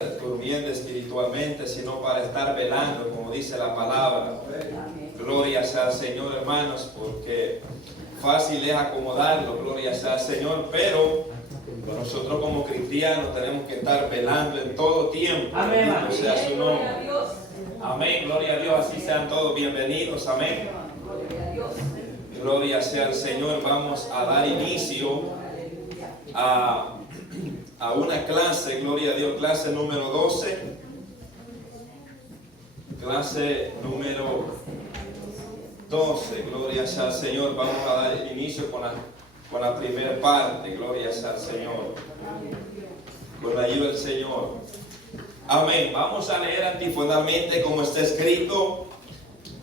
durmiendo espiritualmente, sino para estar velando, como dice la palabra. Gloria sea al Señor, hermanos, porque fácil es acomodarlo, gloria sea al Señor, pero nosotros como cristianos tenemos que estar velando en todo tiempo. Amén. Bendito sea su nombre. Amén, gloria a Dios, así sean todos bienvenidos, amén. Gloria sea al Señor. Vamos a dar inicio a una clase, gloria a Dios, clase número 12. Clase número 12, gloria sea al Señor. Vamos a dar inicio con la primera parte, gloria sea al Señor. Con la ayuda del Señor. Amén. Vamos a leer antífonamente como está escrito,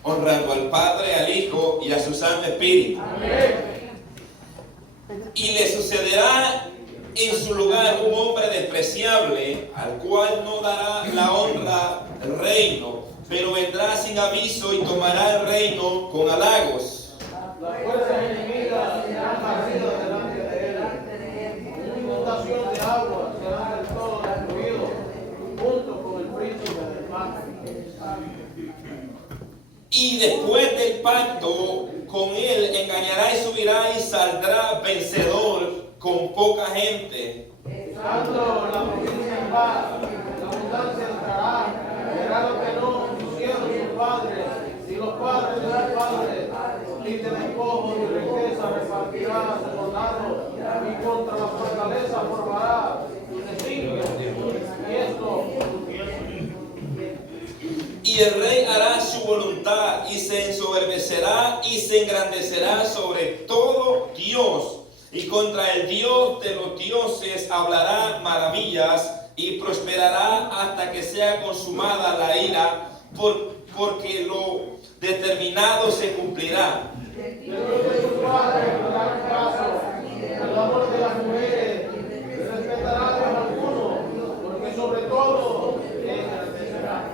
honrando al Padre, al Hijo y a su Santo Espíritu. Amén. Y le sucederá en su lugar un hombre despreciable, al cual no dará la honra el reino, pero vendrá sin aviso y tomará el reino con halagos. Las fuerzas enemigas serán barridas delante de él. Una inundación de agua será del todo destruido, junto con el príncipe del mar. Y después del pacto con él engañará y subirá y saldrá vencedor con poca gente. Estando la provincia en paz, la abundancia entrará, verá lo que no hicieron sus padres, y los padres de sus padres, y de despojo y riqueza repartirá a su soldado, y contra la fortaleza formará sus designios, y esto. Y el rey hará su voluntad y se ensoberbecerá y se engrandecerá sobre todo Dios. Y contra el Dios de los dioses hablará maravillas y prosperará hasta que sea consumada la ira, porque lo determinado se cumplirá. El Dios de sus padres no dará caso, el amor de las mujeres, respetará a Dios alguno, porque sobre todo engrandecerá.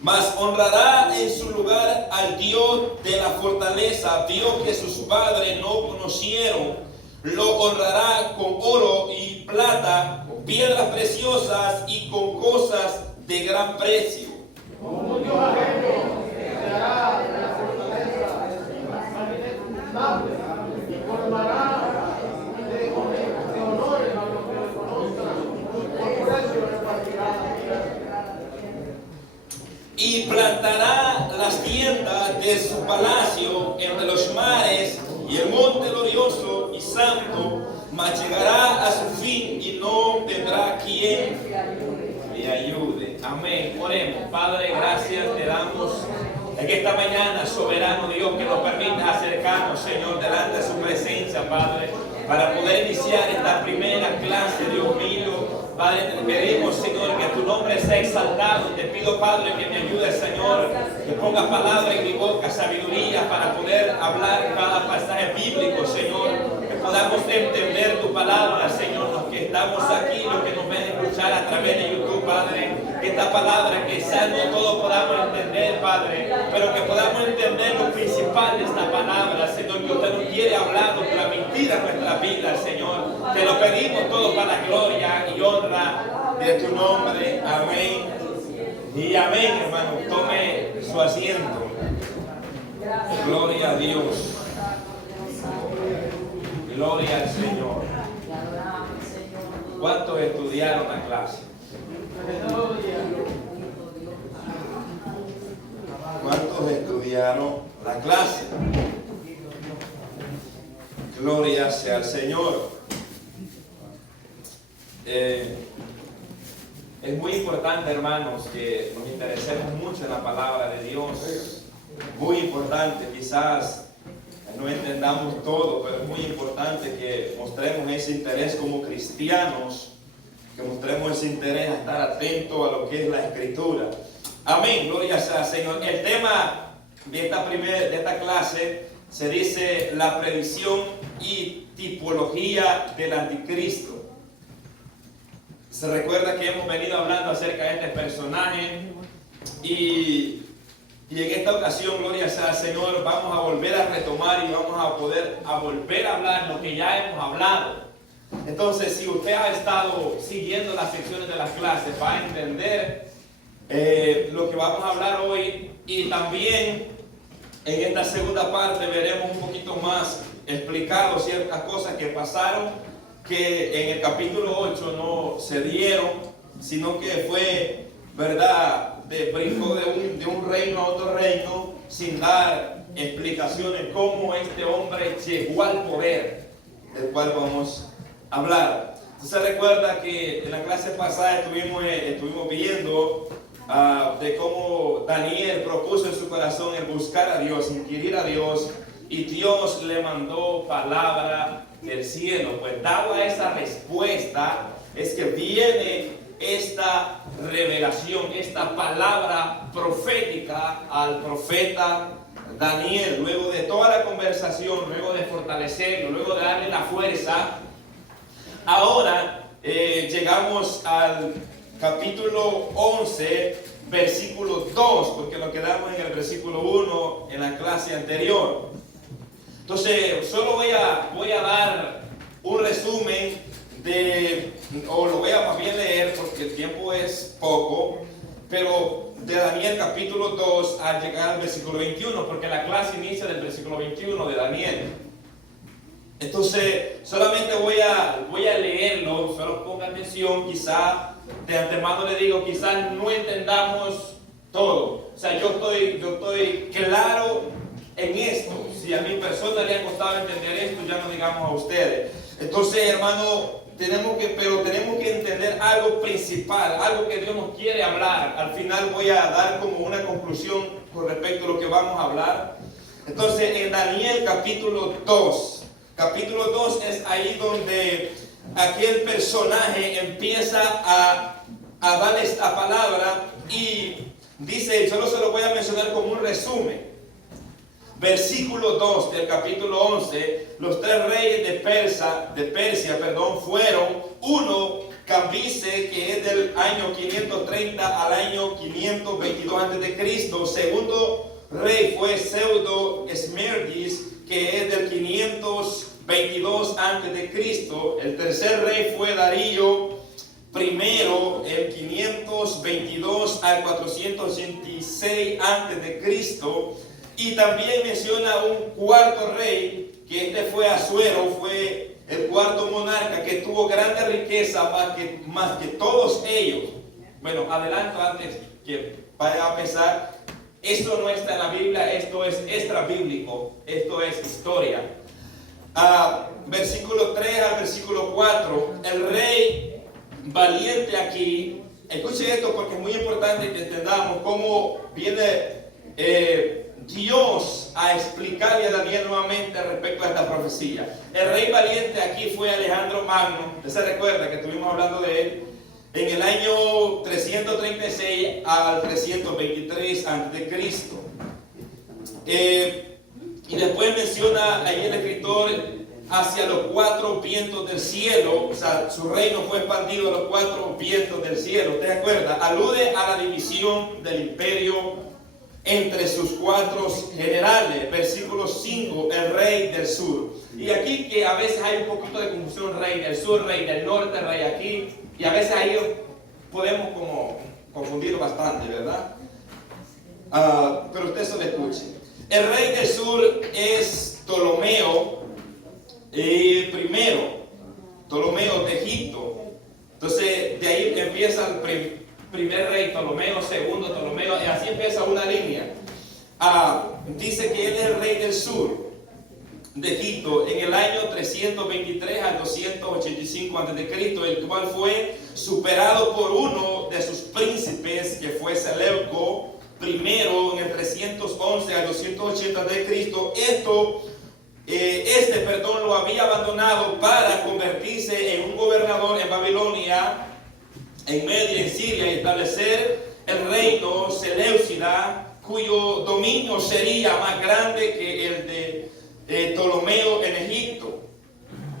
Mas honrará en su lugar al Dios de la fortaleza, Dios que sus padres no conocieron. Lo honrará con oro y plata, con piedras preciosas y con cosas de gran precio. Como un Dios ajeno se hará de la fortaleza inimaginable y colmará de honores a los que le conozcan, por precio repartirá la tierra. Y plantará las tiendas de su palacio entre los mares y el monte glorioso y santo, mas llegará a su fin y no tendrá quien le ayude. Amén. Oremos. Padre, gracias te damos en esta mañana, soberano Dios, que nos permitas acercarnos, Señor, delante de su presencia, Padre, para poder iniciar esta primera clase, Dios mío. Padre, te pedimos, Señor, que tu nombre sea exaltado. Te pido, Padre, que me ayudes, Señor, que pongas palabra en mi boca, sabiduría, para poder hablar cada pasaje bíblico, Señor. Que podamos entender tu palabra, Señor, los que estamos aquí, los que nos ven escuchar a través de YouTube, Padre. Que esta palabra, quizás no todos podamos entender, Padre, pero que podamos entender lo principal de esta palabra, Señor, que usted nos quiere hablar, nos transmitir a nuestra vida, Señor. Te lo pedimos todo para la gloria y honra de tu nombre. Amén. Y amén, hermano. Tome su asiento. Gloria a Dios. Gloria al Señor. ¿Cuántos estudiaron la clase? ¿Cuántos estudiaron la clase? Gloria sea al Señor. Es muy importante, hermanos, que nos interesemos mucho en la palabra de Dios. Muy importante, quizás no entendamos todo, pero es muy importante que mostremos ese interés como cristianos, que mostremos ese interés a estar atentos a lo que es la Escritura. Amén, gloria sea al Señor. El tema de esta clase se dice la predicción y tipología del anticristo. Se recuerda que hemos venido hablando acerca de este personaje y en esta ocasión, gloria sea al Señor, vamos a volver a retomar y vamos a volver a hablar lo que ya hemos hablado. Entonces, si usted ha estado siguiendo las secciones de las clases, va a entender lo que vamos a hablar hoy, y también en esta segunda parte veremos un poquito más explicado ciertas cosas que pasaron, que en el capítulo 8 no se dieron, sino que fue, ¿verdad?, brincó de un reino a otro reino sin dar explicaciones cómo este hombre llegó al poder, del cual vamos a hablar. Entonces recuerda que en la clase pasada estuvimos viendo de cómo Daniel propuso en su corazón el buscar a Dios, inquirir a Dios, y Dios le mandó palabra del cielo. Pues dado a esa respuesta es que viene esta revelación, esta palabra profética al profeta Daniel. Luego de toda la conversación, luego de fortalecerlo, luego de darle la fuerza, ahora llegamos al capítulo 11, versículo 2, porque nos quedamos en el versículo 1 en la clase anterior. Entonces, solo voy a dar un resumen o lo voy a más bien leer porque el tiempo es poco, pero de Daniel capítulo 2 a llegar al versículo 21, porque la clase inicia del versículo 21 de Daniel. Entonces, solamente voy a leerlo, solo ponga atención. Quizá de antemano le digo, quizás no entendamos todo. O sea, yo estoy claro en esto. Si a mi persona le ha costado entender esto, ya no digamos a ustedes. Entonces, hermano, tenemos que entender algo principal, algo que Dios nos quiere hablar. Al final voy a dar como una conclusión con respecto a lo que vamos a hablar. Entonces, en Daniel capítulo 2 es ahí donde aquel personaje empieza a dar esta palabra, y dice, solo se lo voy a mencionar como un resumen. Versículo 2 del capítulo 11, los tres reyes de Persia fueron: uno, Cambises, que es del año 530 al año 522 a.C. Segundo rey fue Pseudo Esmerdis, que es del 522 a.C. El tercer rey fue Darío primero, el 522 al 486 a.C. Y también menciona un cuarto rey, que este fue Asuero, fue el cuarto monarca que tuvo grande riqueza más que todos ellos. Bueno, adelanto antes que vaya a pensar, esto no está en la Biblia, esto es extra bíblico, esto es historia. Versículo 3 al versículo 4, el rey valiente aquí, escuche esto porque es muy importante que entendamos cómo viene Dios a explicarle a Daniel nuevamente respecto a esta profecía. El rey valiente aquí fue Alejandro Magno. Usted se recuerda que estuvimos hablando de él en el año 336 al 323 a.C. Y después menciona ahí el escritor hacia los cuatro vientos del cielo. O sea, su reino fue expandido a los cuatro vientos del cielo. ¿Usted se acuerda? Alude a la división del imperio entre sus cuatro generales. Versículo 5, el rey del sur. Y aquí que a veces hay un poquito de confusión, rey del sur, rey del norte, rey aquí, y a veces ahí podemos como confundir bastante, ¿verdad? Pero usted se lo escuche. El rey del sur es Ptolomeo primero, Ptolomeo de Egipto. Entonces de ahí empieza el primer rey Ptolomeo, segundo Ptolomeo, y así empieza una línea. Dice que él es el rey del sur de Egipto en el año 323 al 285 a.C., el cual fue superado por uno de sus príncipes, que fue Seleuco primero, en el 311 al 280 a.C. Este lo había abandonado para convertirse en un gobernador en Babilonia, en Media, en Siria, y establecer el reino Seleucida, cuyo dominio sería más grande que el de Ptolomeo en Egipto.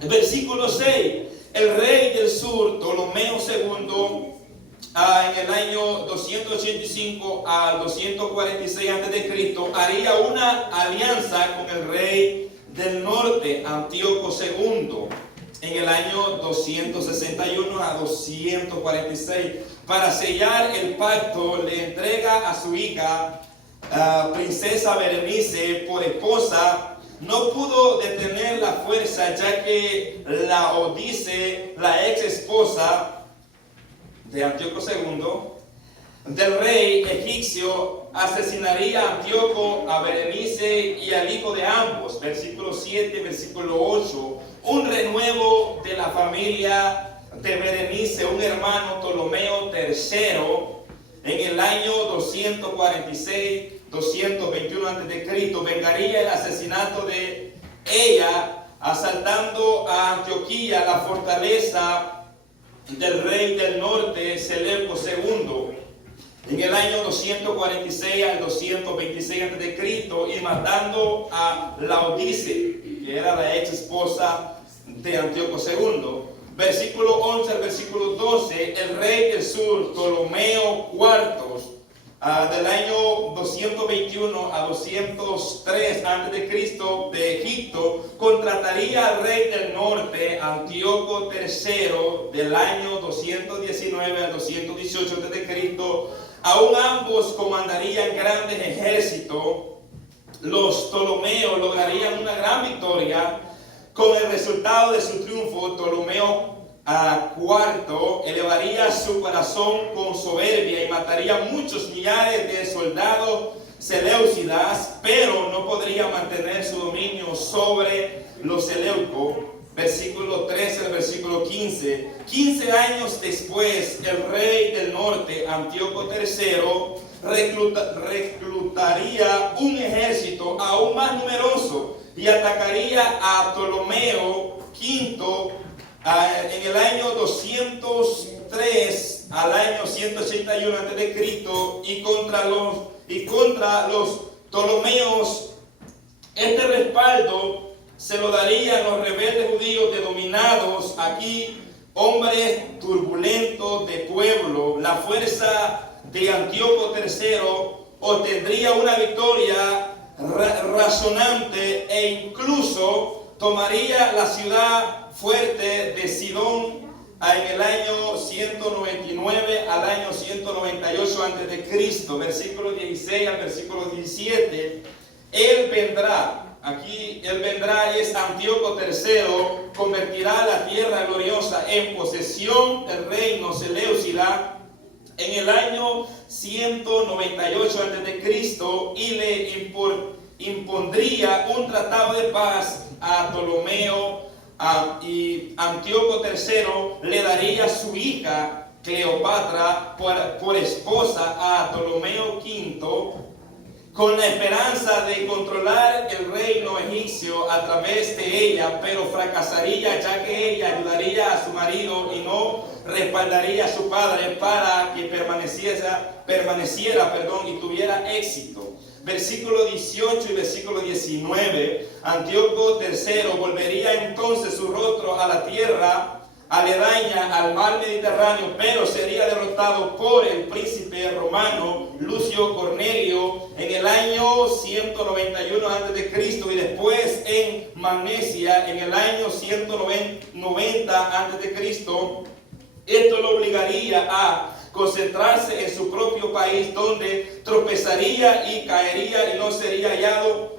El versículo 6, el rey del sur, Ptolomeo II, en el año 285 al 246 a.C., haría una alianza con el rey del norte, Antíoco II. en el año 261 a 246. Para sellar el pacto, le entrega a su hija, princesa Berenice, por esposa. No pudo detener la fuerza, ya que Laodice, la ex esposa de Antíoco II, del rey egipcio, asesinaría a Antíoco, a Berenice y al hijo de ambos. Versículo 7, versículo 8. Un renuevo de la familia de Berenice, un hermano Ptolomeo III, en el año 246, 221 a.C., vengaría el asesinato de ella, asaltando a Antioquía, la fortaleza del rey del norte, Seleuco II, en el año 246 al 226 a.C., y matando a Laodice, que era la ex esposa de Antíoco II. Versículo 11 al versículo 12, el rey del sur, Ptolomeo IV, del año 221 a 203 a.C. de Egipto, contrataría al rey del norte, Antíoco III, del año 219 al 218 a.C. Aún ambos comandarían grandes ejércitos. Los Ptolomeos lograrían una gran victoria. Con el resultado de su triunfo, Ptolomeo IV elevaría su corazón con soberbia y mataría muchos millares de soldados seleucidas, pero no podría mantener su dominio sobre los seleucos. Versículo 13 al versículo 15. 15 años después, el rey del norte, Antíoco III, reclutaría un ejército aún más numeroso y atacaría a Ptolomeo V en el año 203 al año 181 a.C. y contra los Ptolomeos. Este respaldo se lo darían los rebeldes judíos denominados aquí hombres turbulentos de pueblo. La fuerza de Antíoco III obtendría una victoria razonante e incluso tomaría la ciudad fuerte de Sidón en el año 199 al año 198 a.C. Versículo 16 al versículo 17. Él vendrá es Antíoco III, convertirá la tierra gloriosa en posesión del reino seleucida en el año 198 a.C. y le impondría un tratado de paz a Ptolomeo, y Antíoco III le daría su hija Cleopatra por esposa a Ptolomeo V, con la esperanza de controlar el reino egipcio a través de ella, pero fracasaría, ya que ella ayudaría a su marido y no respaldaría a su padre para que permaneciera, y tuviera éxito. Versículo 18 y versículo 19. Antíoco III volvería entonces su rostro a la tierra aledaña al mar Mediterráneo, pero sería derrotado por el príncipe romano Lucio Cornelio en el año 191 a.C. y después en Magnesia en el año 190 a.C. Esto lo obligaría a concentrarse en su propio país, donde tropezaría y caería y no sería hallado.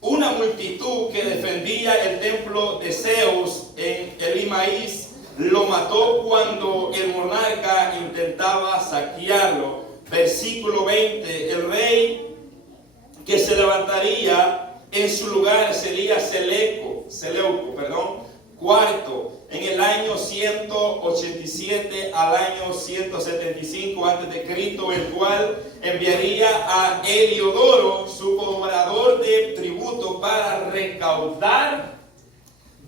Una multitud que defendía el templo de Zeus en Elimaís lo mató cuando el monarca intentaba saquearlo. Versículo 20. El rey que se levantaría en su lugar sería Seleuco, cuarto, en el año 187 al año 175 a.C., el cual enviaría a Heliodoro, su cobrador de tributo, para recaudar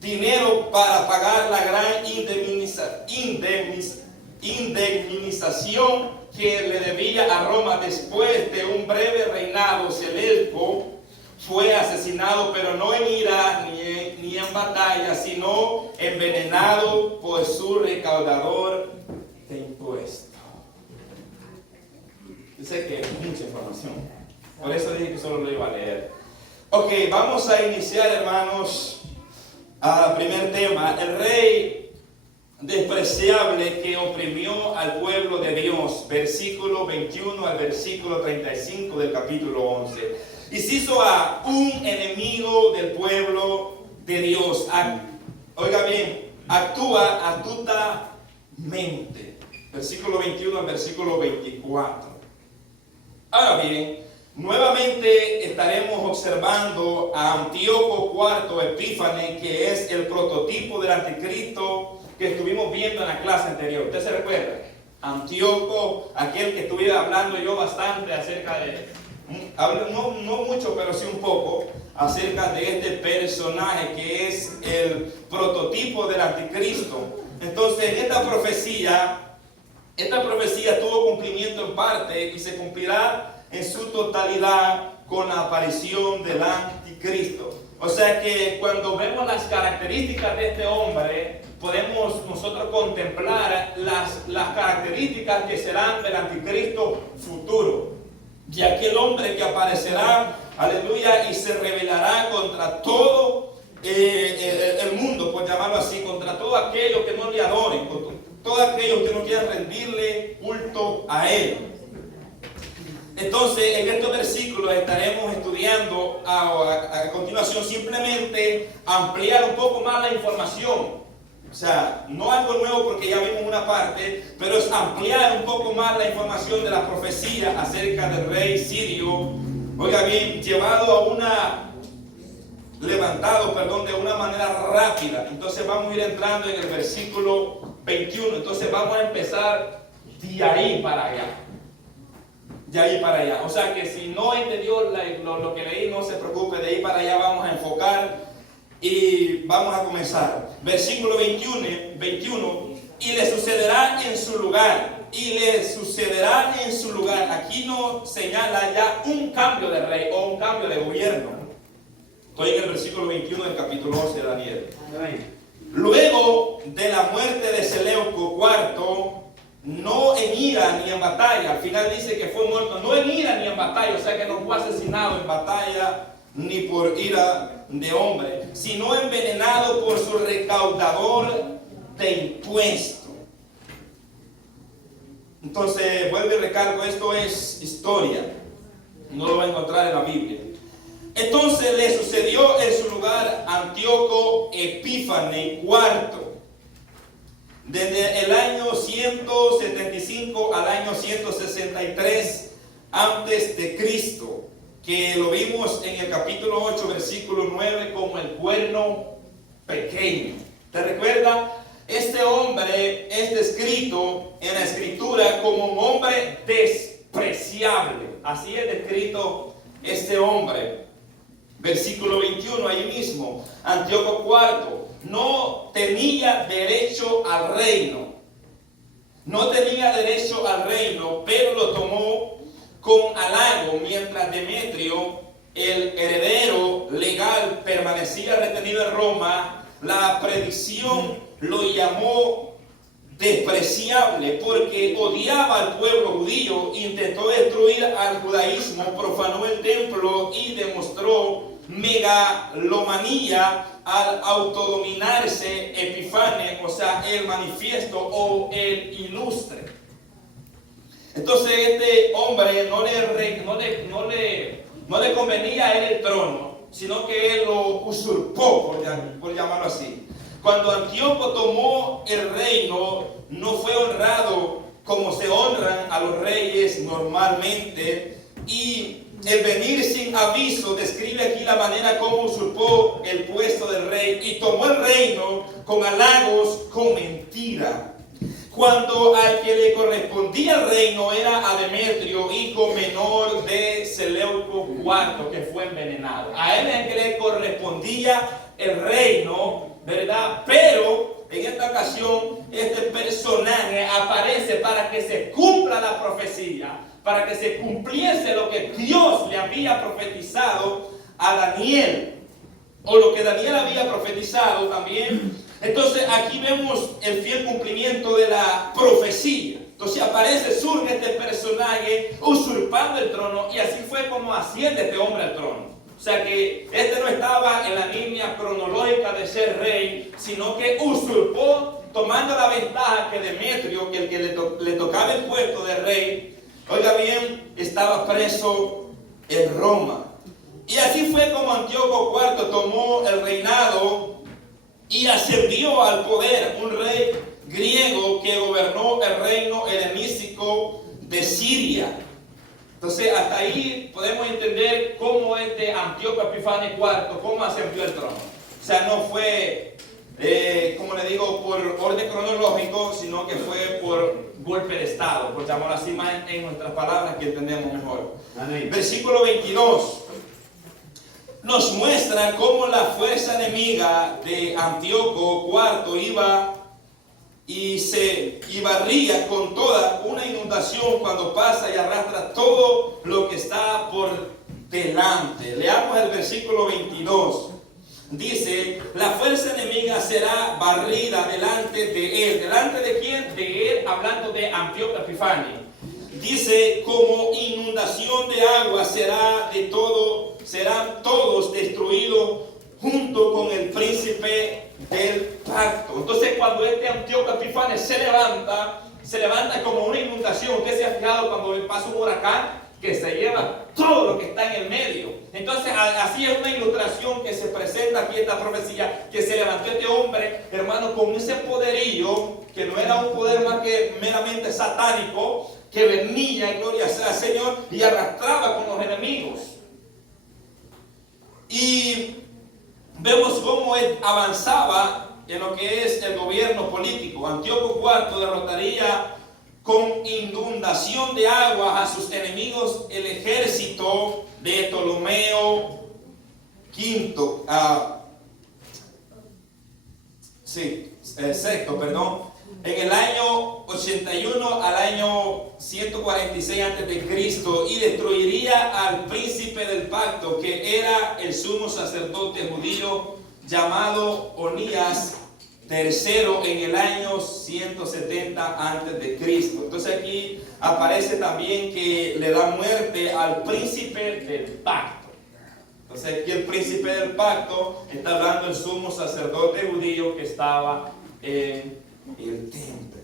dinero para pagar la gran indemnización que le debía a Roma. Después de un breve reinado, Seleuco fue asesinado, pero no en ira ni en batalla, sino envenenado por su recaudador de impuestos. Yo sé que es mucha información, por eso dije que solo lo iba a leer. Ok, vamos a iniciar, hermanos, Primer tema, el rey despreciable que oprimió al pueblo de Dios, versículo 21 al versículo 35 del capítulo 11. Y se hizo a un enemigo del pueblo de Dios. Oiga bien, actúa astutamente. Versículo 21 al versículo 24. Ahora bien, nuevamente estaremos observando a Antíoco IV Epífanes, que es el prototipo del anticristo que estuvimos viendo en la clase anterior. ¿Usted se recuerda? Antíoco, aquel que estuve hablando yo bastante acerca de, no mucho, pero sí un poco, acerca de este personaje que es el prototipo del anticristo. Entonces, esta profecía tuvo cumplimiento en parte y se cumplirá en su totalidad con la aparición del anticristo. O sea que cuando vemos las características de este hombre, podemos nosotros contemplar las características que serán del anticristo futuro. Y aquel hombre que aparecerá, aleluya, y se rebelará contra todo el mundo, por llamarlo así, contra todo aquello que no le adoren, contra todos aquellos que no quieran rendirle culto a él. Entonces, en estos versículos estaremos estudiando a continuación, simplemente ampliar un poco más la información. O sea, no algo nuevo porque ya vimos una parte, pero es ampliar un poco más la información de la profecía acerca del rey sirio. Oiga bien, levantado de una manera rápida. Entonces vamos a ir entrando en el versículo 21. Entonces vamos a empezar de ahí para allá. De ahí para allá. O sea que si no entendió lo que leí, no se preocupe, de ahí para allá vamos a enfocar y vamos a comenzar. Versículo 21. Y le sucederá en su lugar. Y le sucederá en su lugar. Aquí nos señala ya un cambio de rey o un cambio de gobierno. Estoy en el versículo 21 del capítulo 11 de Daniel. Luego de la muerte de Seleuco IV, no en ira ni en batalla. Al final dice que fue muerto, no en ira ni en batalla, o sea que no fue asesinado en batalla ni por ira de hombre, sino envenenado por su recaudador de impuestos. Entonces, vuelvo y recalco, esto es historia, no lo va a encontrar en la Biblia. Entonces le sucedió en su lugar Antíoco Epífanes IV, desde el año 175 al año 163 antes de Cristo, que lo vimos en el capítulo 8, versículo 9, como el cuerno pequeño. ¿Te recuerda? Este hombre es descrito en la escritura como un hombre despreciable. Así es descrito este hombre. Versículo 21, ahí mismo, Antíoco IV no tenía derecho al reino. No tenía derecho al reino, pero lo tomó con halago, mientras Demetrio, el heredero legal, permanecía retenido en Roma. La predicción lo llamó despreciable porque odiaba al pueblo judío, intentó destruir al judaísmo, profanó el templo y demostró megalomanía al autodominarse Epifanes, o sea, el manifiesto o el ilustre. Entonces este hombre no le convenía a él el trono, sino que él lo usurpó, por llamarlo así. Cuando Antíoco tomó el reino, no fue honrado como se honran a los reyes normalmente, y el venir sin aviso describe aquí la manera como usurpó el puesto del rey y tomó el reino con halagos, con mentira. Cuando al que le correspondía el reino era a Demetrio, hijo menor de Seleuco IV, que fue envenenado. A él es el que le correspondía el reino, ¿verdad? Pero en esta ocasión este personaje aparece para que se cumpla la profecía, para que se cumpliese lo que Dios le había profetizado a Daniel, o lo que Daniel había profetizado también. Entonces aquí vemos el fiel cumplimiento de la profecía. Entonces surge este personaje usurpando el trono, y así fue como asciende este hombre al trono. O sea que este no estaba en la línea cronológica de ser rey, sino que usurpó, tomando la ventaja que Demetrio, que el que le tocaba el puesto de rey, oiga bien, estaba preso en Roma. Y así fue como Antíoco IV tomó el reinado y ascendió al poder, un rey griego que gobernó el reino helenístico de Siria. Entonces, hasta ahí podemos entender cómo Antíoco Epifanio IV, cómo ascendió al trono. O sea, no fue, como le digo, por orden cronológico, sino que fue por golpe de estado, por llamarlo así más en nuestras palabras que entendemos mejor. Amén. Versículo 22 nos muestra cómo la fuerza enemiga de Antíoco IV iba y barría con toda una inundación cuando pasa y arrastra todo lo que está por delante. Leamos el versículo 22. Dice, la fuerza enemiga será barrida delante de él. ¿Delante de quién? De él, hablando de Antíoco Epifanio. Dice, como inundación de agua serán todos destruidos junto con el príncipe del pacto. Entonces, cuando Antíoco Epifanio se levanta como una inundación. Usted se ha fijado cuando pasa un huracán que se lleva todo lo que está en el medio. Entonces, así es una ilustración que se presenta aquí en esta profecía, que se levantó este hombre, hermano, con ese poderío, que no era un poder más que meramente satánico, que venía, gloria sea al Señor, y arrastraba con los enemigos. Y vemos cómo él avanzaba en lo que es el gobierno político. Antíoco IV derrotaría con inundación de agua a sus enemigos el ejército de Ptolomeo V. Sexto, perdón. En el año 81 al año 146 a.C. y destruiría al príncipe del pacto, que era el sumo sacerdote judío llamado Onías III, en el año 170 a.C. Entonces aquí aparece también que le da muerte al príncipe del pacto. Entonces aquí el príncipe del pacto está hablando del sumo sacerdote judío que estaba en el templo.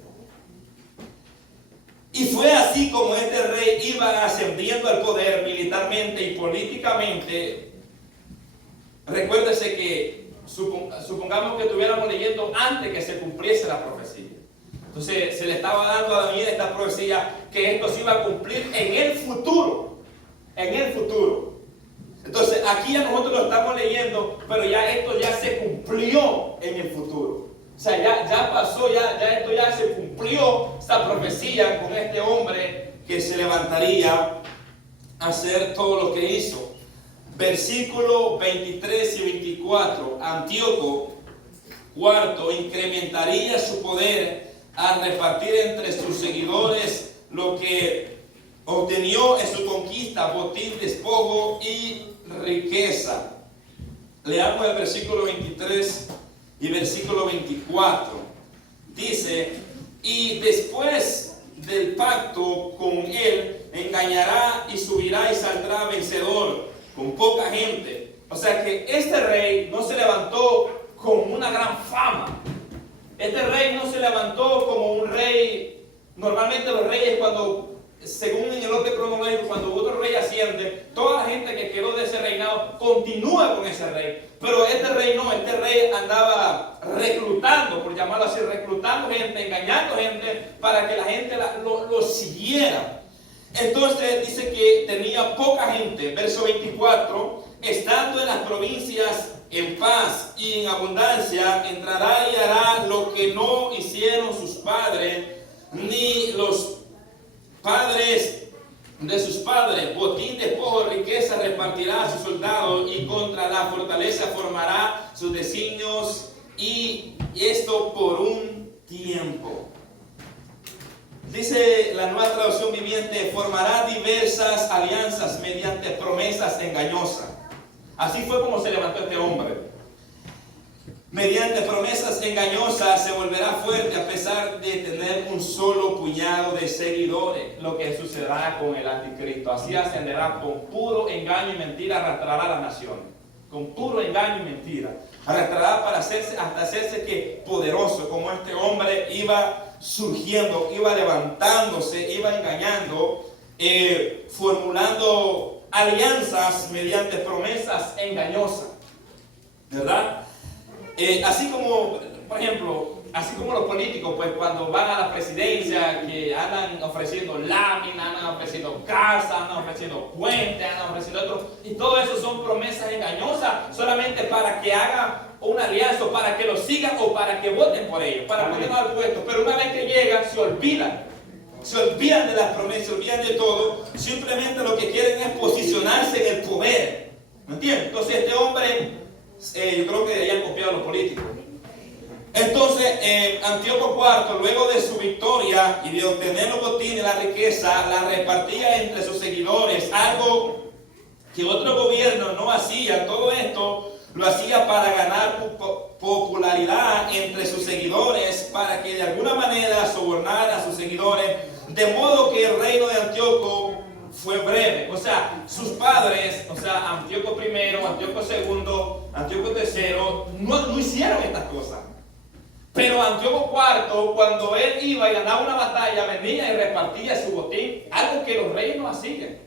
Y fue así como este rey iba ascendiendo al poder militarmente y políticamente. Recuérdese que supongamos que estuviéramos leyendo antes que se cumpliese la profecía. Entonces se le estaba dando a Daniel esta profecía que esto se iba a cumplir en el futuro. En el futuro. Entonces aquí ya nosotros lo estamos leyendo, pero ya esto ya se cumplió en el futuro. O sea, ya pasó, esto ya se cumplió, esta profecía con este hombre que se levantaría a hacer todo lo que hizo. Versículos 23 y 24. Antíoco IV incrementaría su poder al repartir entre sus seguidores lo que obtenió en su conquista, botín, despojo y riqueza. Leamos el versículo 23 y versículo 24. Dice, y después del pacto con él engañará y subirá y saldrá vencedor con poca gente. O sea que este rey no se levantó con una gran fama. Este rey no se levantó como un rey. Normalmente los reyes, cuando, según en el orden cronológico, cuando otro rey asciende, toda la gente que quedó de ese reinado continúa con ese rey. Pero este rey no, este rey andaba reclutando, por llamarlo así, reclutando gente, engañando gente para que la gente lo siguiera. Entonces dice que tenía poca gente. Verso 24, estando en las provincias en paz y en abundancia, entrará y hará lo que no hicieron sus padres, ni los padres de sus padres. Botín, despojo, riqueza repartirá a sus soldados, y contra la fortaleza formará sus designios, y esto por un tiempo. Dice la Nueva Traducción Viviente, formará diversas alianzas mediante promesas engañosas. Así fue como se levantó este hombre. mediante promesas engañosas se volverá fuerte a pesar de tener un solo puñado de seguidores. Lo que sucederá con el anticristo. Así ascenderá con puro engaño y mentira, arrastrará a la nación. Con puro engaño y mentira. Arrastrará para hasta hacerse que poderoso, como este hombre iba surgiendo, iba levantándose, iba engañando, formulando alianzas mediante promesas engañosas. ¿Verdad? Así como, por ejemplo, así como los políticos, pues cuando van a la presidencia, que andan ofreciendo láminas, andan ofreciendo casas, andan ofreciendo puentes, andan ofreciendo otro, y todo eso son promesas engañosas, solamente para que hagan una alianza, o para que los sigan, o para que voten por ellos, para ponerlos al puesto. Pero una vez que llegan, se olvidan de las promesas, se olvidan de todo, simplemente lo que quieren es posicionarse en el poder. ¿Me entiendes? Entonces este hombre, yo creo que hayan copiado a los políticos. Entonces, Antíoco IV, luego de su victoria y de obtener los botines, la riqueza, la repartía entre sus seguidores, algo que otro gobierno no hacía. Todo esto lo hacía para ganar popularidad entre sus seguidores, para que de alguna manera sobornara a sus seguidores, de modo que el reino de Antíoco fue breve. O sea, sus padres, o sea, Antíoco I, Antíoco II, Antíoco III, no hicieron estas cosas. Pero Antíoco IV, cuando él iba y ganaba una batalla, venía y repartía su botín, algo que los reyes no hacían.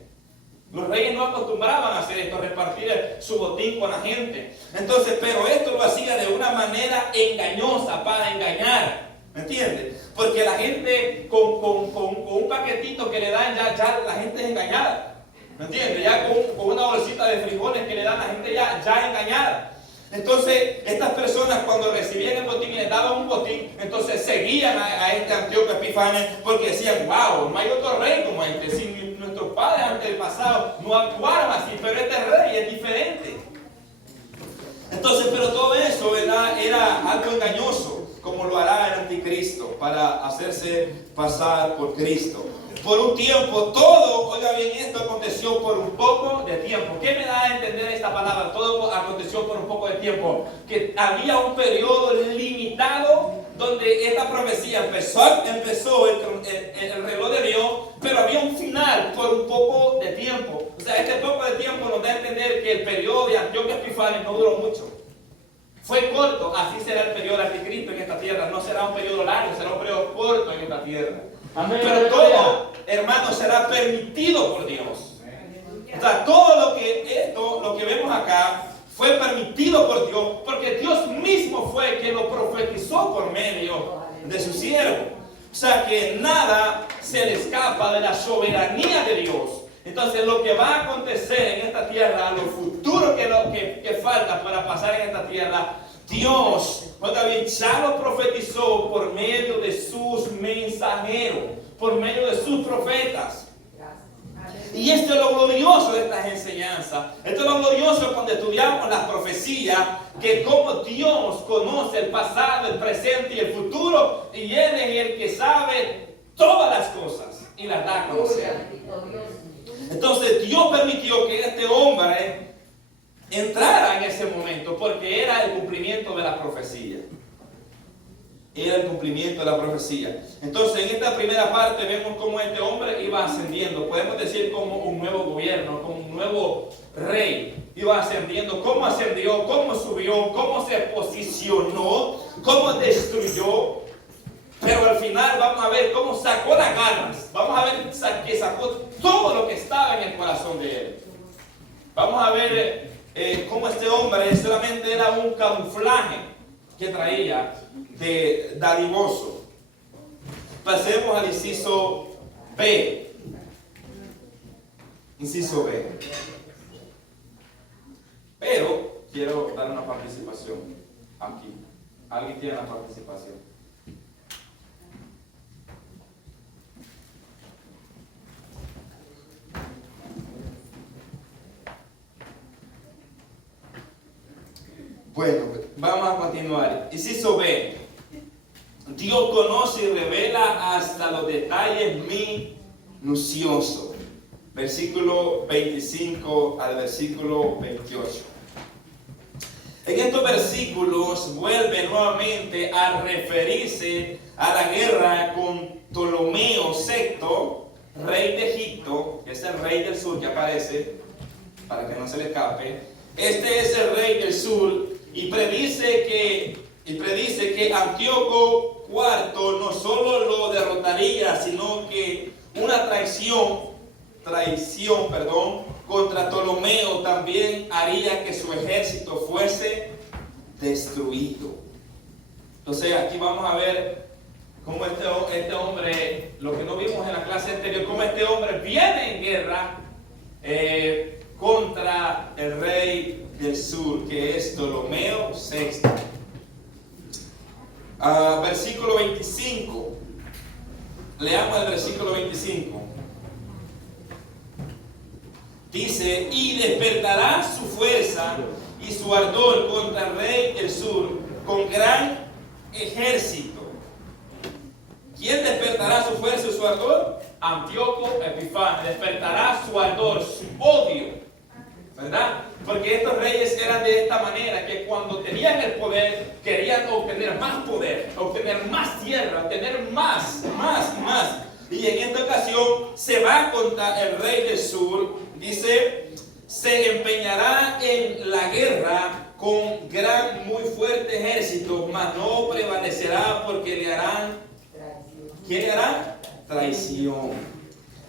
Los reyes no acostumbraban a hacer esto, repartir su botín con la gente. Entonces, pero esto lo hacía de una manera engañosa, para engañar. ¿Me entiendes? Porque la gente con un paquetito que le dan, ya la gente es engañada. ¿Me entiendes? Ya con una bolsita de frijoles que le dan, la gente ya es engañada. Entonces, estas personas cuando recibían el botín y les daban un botín, entonces seguían a este Antíoco Epífanes, porque decían, wow, no hay otro rey como este. Si nuestros padres antes del pasado no actuaron así, pero este rey es diferente. Entonces, pero todo eso, ¿verdad?, era algo engañoso, como lo hará el anticristo, para hacerse pasar por Cristo. Por un tiempo, todo, oiga bien, esto aconteció por un poco de tiempo. ¿Qué me da a entender esta palabra? Todo aconteció por un poco de tiempo. Que había un periodo limitado donde esta profecía empezó el reloj de Dios, pero había un final por un poco de tiempo. O sea, este poco de tiempo nos da a entender que el periodo de Antíoco Epífanes no duró mucho. Fue corto. Así será el periodo del anticristo en esta tierra. No será un periodo largo, será un periodo corto en esta tierra. Amén. Pero todo, hermano, será permitido por Dios. O sea, todo lo que vemos acá fue permitido por Dios, porque Dios mismo fue quien lo profetizó por medio de su siervo. O sea, que nada se le escapa de la soberanía de Dios. Entonces, lo que va a acontecer en esta tierra, lo futuro que falta para pasar en esta tierra, Dios, oiga bien, ya lo profetizó por medio de sus mensajeros, por medio de sus profetas. Y esto es lo glorioso de estas enseñanzas. Esto es lo glorioso cuando estudiamos las profecías, que como Dios conoce el pasado, el presente y el futuro, y Él es el que sabe todas las cosas y las da a conocer. Entonces Dios permitió que este hombre entrara en ese momento, porque era el cumplimiento de la profecía. Era el cumplimiento de la profecía. Entonces, en esta primera parte vemos cómo este hombre iba ascendiendo. Podemos decir como un nuevo gobierno, como un nuevo rey. Iba ascendiendo. ¿Cómo ascendió? ¿Cómo subió? ¿Cómo se posicionó? ¿Cómo destruyó? Pero al final vamos a ver cómo sacó las ganas. Vamos a ver que sacó todo lo que estaba en el corazón de él. Vamos a ver cómo este hombre solamente era un camuflaje que traía de dadivoso. Pasemos al inciso B. Inciso B. Pero quiero dar una participación aquí. ¿Alguien tiene una participación? Bueno, vamos a continuar. Inciso B. Dios conoce y revela hasta los detalles minuciosos. Versículo 25 al versículo 28. En estos versículos vuelve nuevamente a referirse a la guerra con Ptolomeo VI, rey de Egipto, que es el rey del sur que aparece, para que no se le escape. Este es el rey del sur y predice que Antíoco IV no solo lo derrotaría, sino que una traición, contra Ptolomeo también haría que su ejército fuese destruido. Entonces aquí vamos a ver cómo este hombre, lo que no vimos en la clase anterior, cómo este hombre viene en guerra contra el rey del sur, que es Ptolomeo VI. Versículo 25. Leamos el versículo 25. Dice: y despertará su fuerza y su ardor contra el rey del sur con gran ejército. ¿Quién despertará su fuerza y su ardor? Antíoco Epifanes. Despertará su ardor, su odio, ¿verdad? Porque estos reyes eran de esta manera, que cuando tenían el poder, querían obtener más poder, obtener más tierra, obtener más. Y en esta ocasión se va contra el rey del sur. Dice: se empeñará en la guerra con gran, muy fuerte ejército, mas no prevalecerá porque le harán, ¿quién le hará? Traición.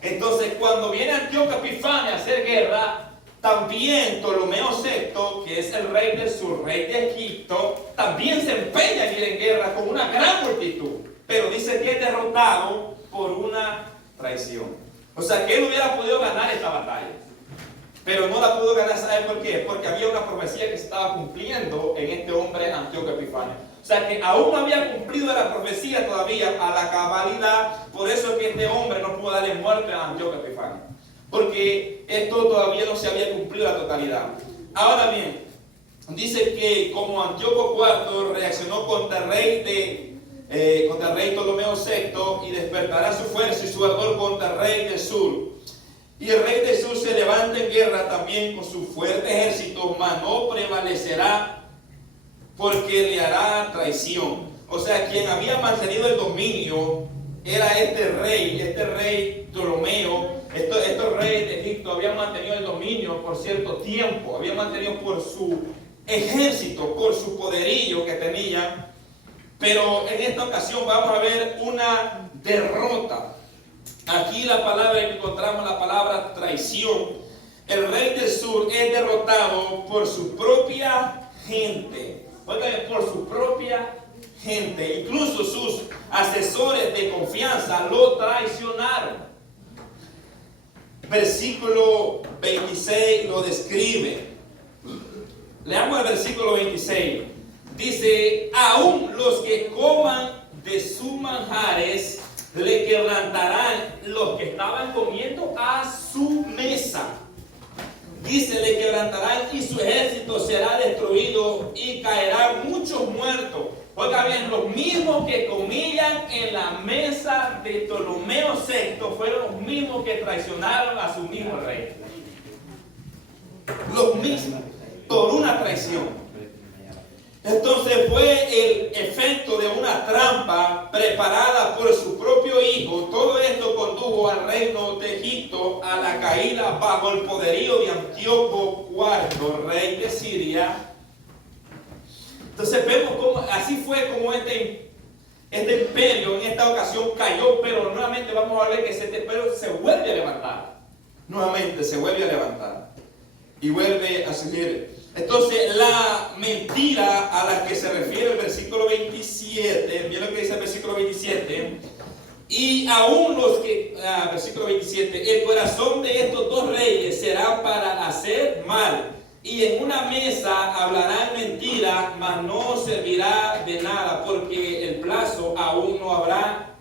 Entonces, cuando viene Antíoco Epifanes a hacer guerra, también Ptolomeo VI, que es el rey del sur, rey de Egipto, también se empeña en ir en guerra con una gran multitud, pero dice que es derrotado por una traición. O sea que él hubiera podido ganar esta batalla, pero no la pudo ganar. ¿Sabe por qué? Porque había una profecía que se estaba cumpliendo en este hombre Antíoco Epifanes. O sea que aún no había cumplido la profecía todavía a la cabalidad. Por eso es que este hombre no pudo darle muerte a Antíoco Epifanes, porque esto todavía no se había cumplido a la totalidad. Ahora bien, dice que como Antíoco IV reaccionó contra el rey Ptolomeo VI, y despertará su fuerza y su ardor contra el rey del sur. Y el rey del sur se levanta en guerra también con su fuerte ejército, mas no prevalecerá porque le hará traición. O sea, quien había mantenido el dominio era este rey Ptolomeo. Estos reyes de Egipto habían mantenido el dominio por cierto tiempo, habían mantenido por su ejército, por su poderío que tenían. Pero en esta ocasión vamos a ver una derrota. Aquí la palabra que encontramos, la palabra traición. El rey del sur es derrotado por su propia gente. Oigan, por su propia gente. Incluso sus asesores de confianza lo traicionaron. Versículo 26 lo describe. Leamos el versículo 26. Dice: aún los que coman de sus manjares le quebrantarán los que estaban comiendo a su mesa. Dice: le quebrantarán y su ejército será destruido y caerán muchos muertos. Oiga bien, los mismos que comían en la mesa de Ptolomeo VI fueron los mismos que traicionaron a su mismo rey. Los mismos, por una traición. Entonces fue el efecto de una trampa preparada por su propio hijo. Todo esto condujo al reino de Egipto a la caída bajo el poderío de Antíoco IV, rey de Siria. Entonces vemos cómo así fue como este imperio en esta ocasión cayó, pero nuevamente vamos a ver que este imperio se vuelve a levantar. Nuevamente se vuelve a levantar y vuelve a surgir. Entonces, la mentira a la que se refiere el versículo 27, miren lo que dice el versículo 27, y aún los que, versículo 27, el corazón de estos dos reyes será para hacer mal, y en una mesa hablarán mentira, mas no servirá de nada, porque el plazo aún no habrá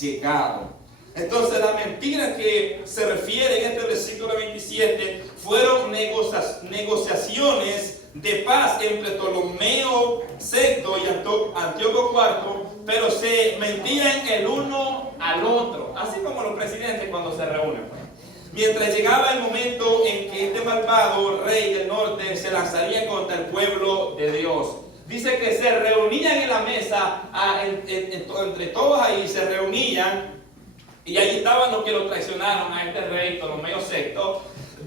llegado. Entonces, las mentiras que se refiere en este versículo 27 fueron negociaciones de paz entre Ptolomeo VI y Antíoco IV, pero se mentían el uno al otro, así como los presidentes cuando se reúnen. mientras llegaba el momento en que este malvado rey del norte se lanzaría contra el pueblo de Dios. Dice que se reunían en la mesa, entre todos ahí se reunían, y ahí estaban los que lo traicionaron a este rey Ptolomeo VI.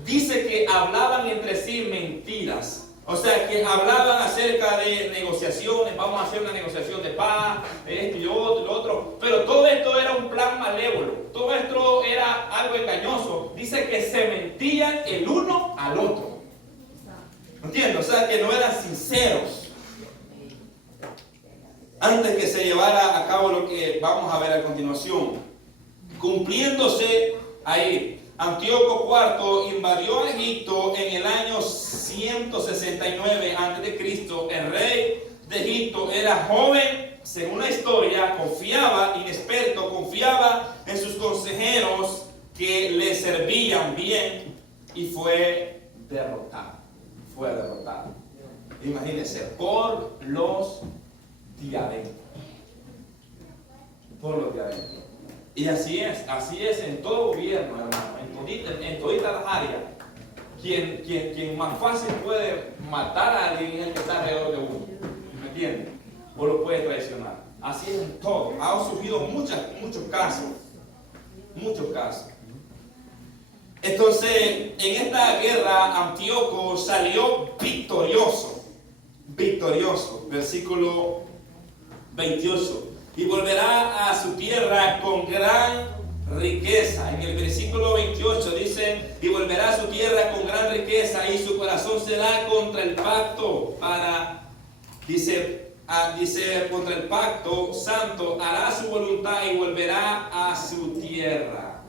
Dice que hablaban entre sí mentiras. O sea, que hablaban acerca de negociaciones, vamos a hacer una negociación de paz, esto y lo otro. Pero todo esto era un plan malévolo, todo esto era algo engañoso. Dice que se mentían el uno al otro. ¿Entiendes? O sea, que no eran sinceros. Antes que se llevara a cabo lo que vamos a ver a continuación. Cumpliéndose ahí. Antíoco IV invadió a Egipto en el año 169 a.C. El rey de Egipto era joven, según la historia, inexperto, confiaba en sus consejeros que le servían bien y fue derrotado. Imagínense, por los diademas. Y así es en todo gobierno, hermano, en toditas las áreas. Quien más fácil puede matar a alguien es el que está alrededor de uno. ¿Me entiendes? O lo puede traicionar. Así es en todo. Han surgido muchos casos. Entonces, en esta guerra, Antíoco salió victorioso. Versículo 28. Y volverá a su tierra con gran riqueza. En el versículo 28 dice, y volverá a su tierra con gran riqueza, y su corazón será contra el pacto contra el pacto santo, hará su voluntad y volverá a su tierra.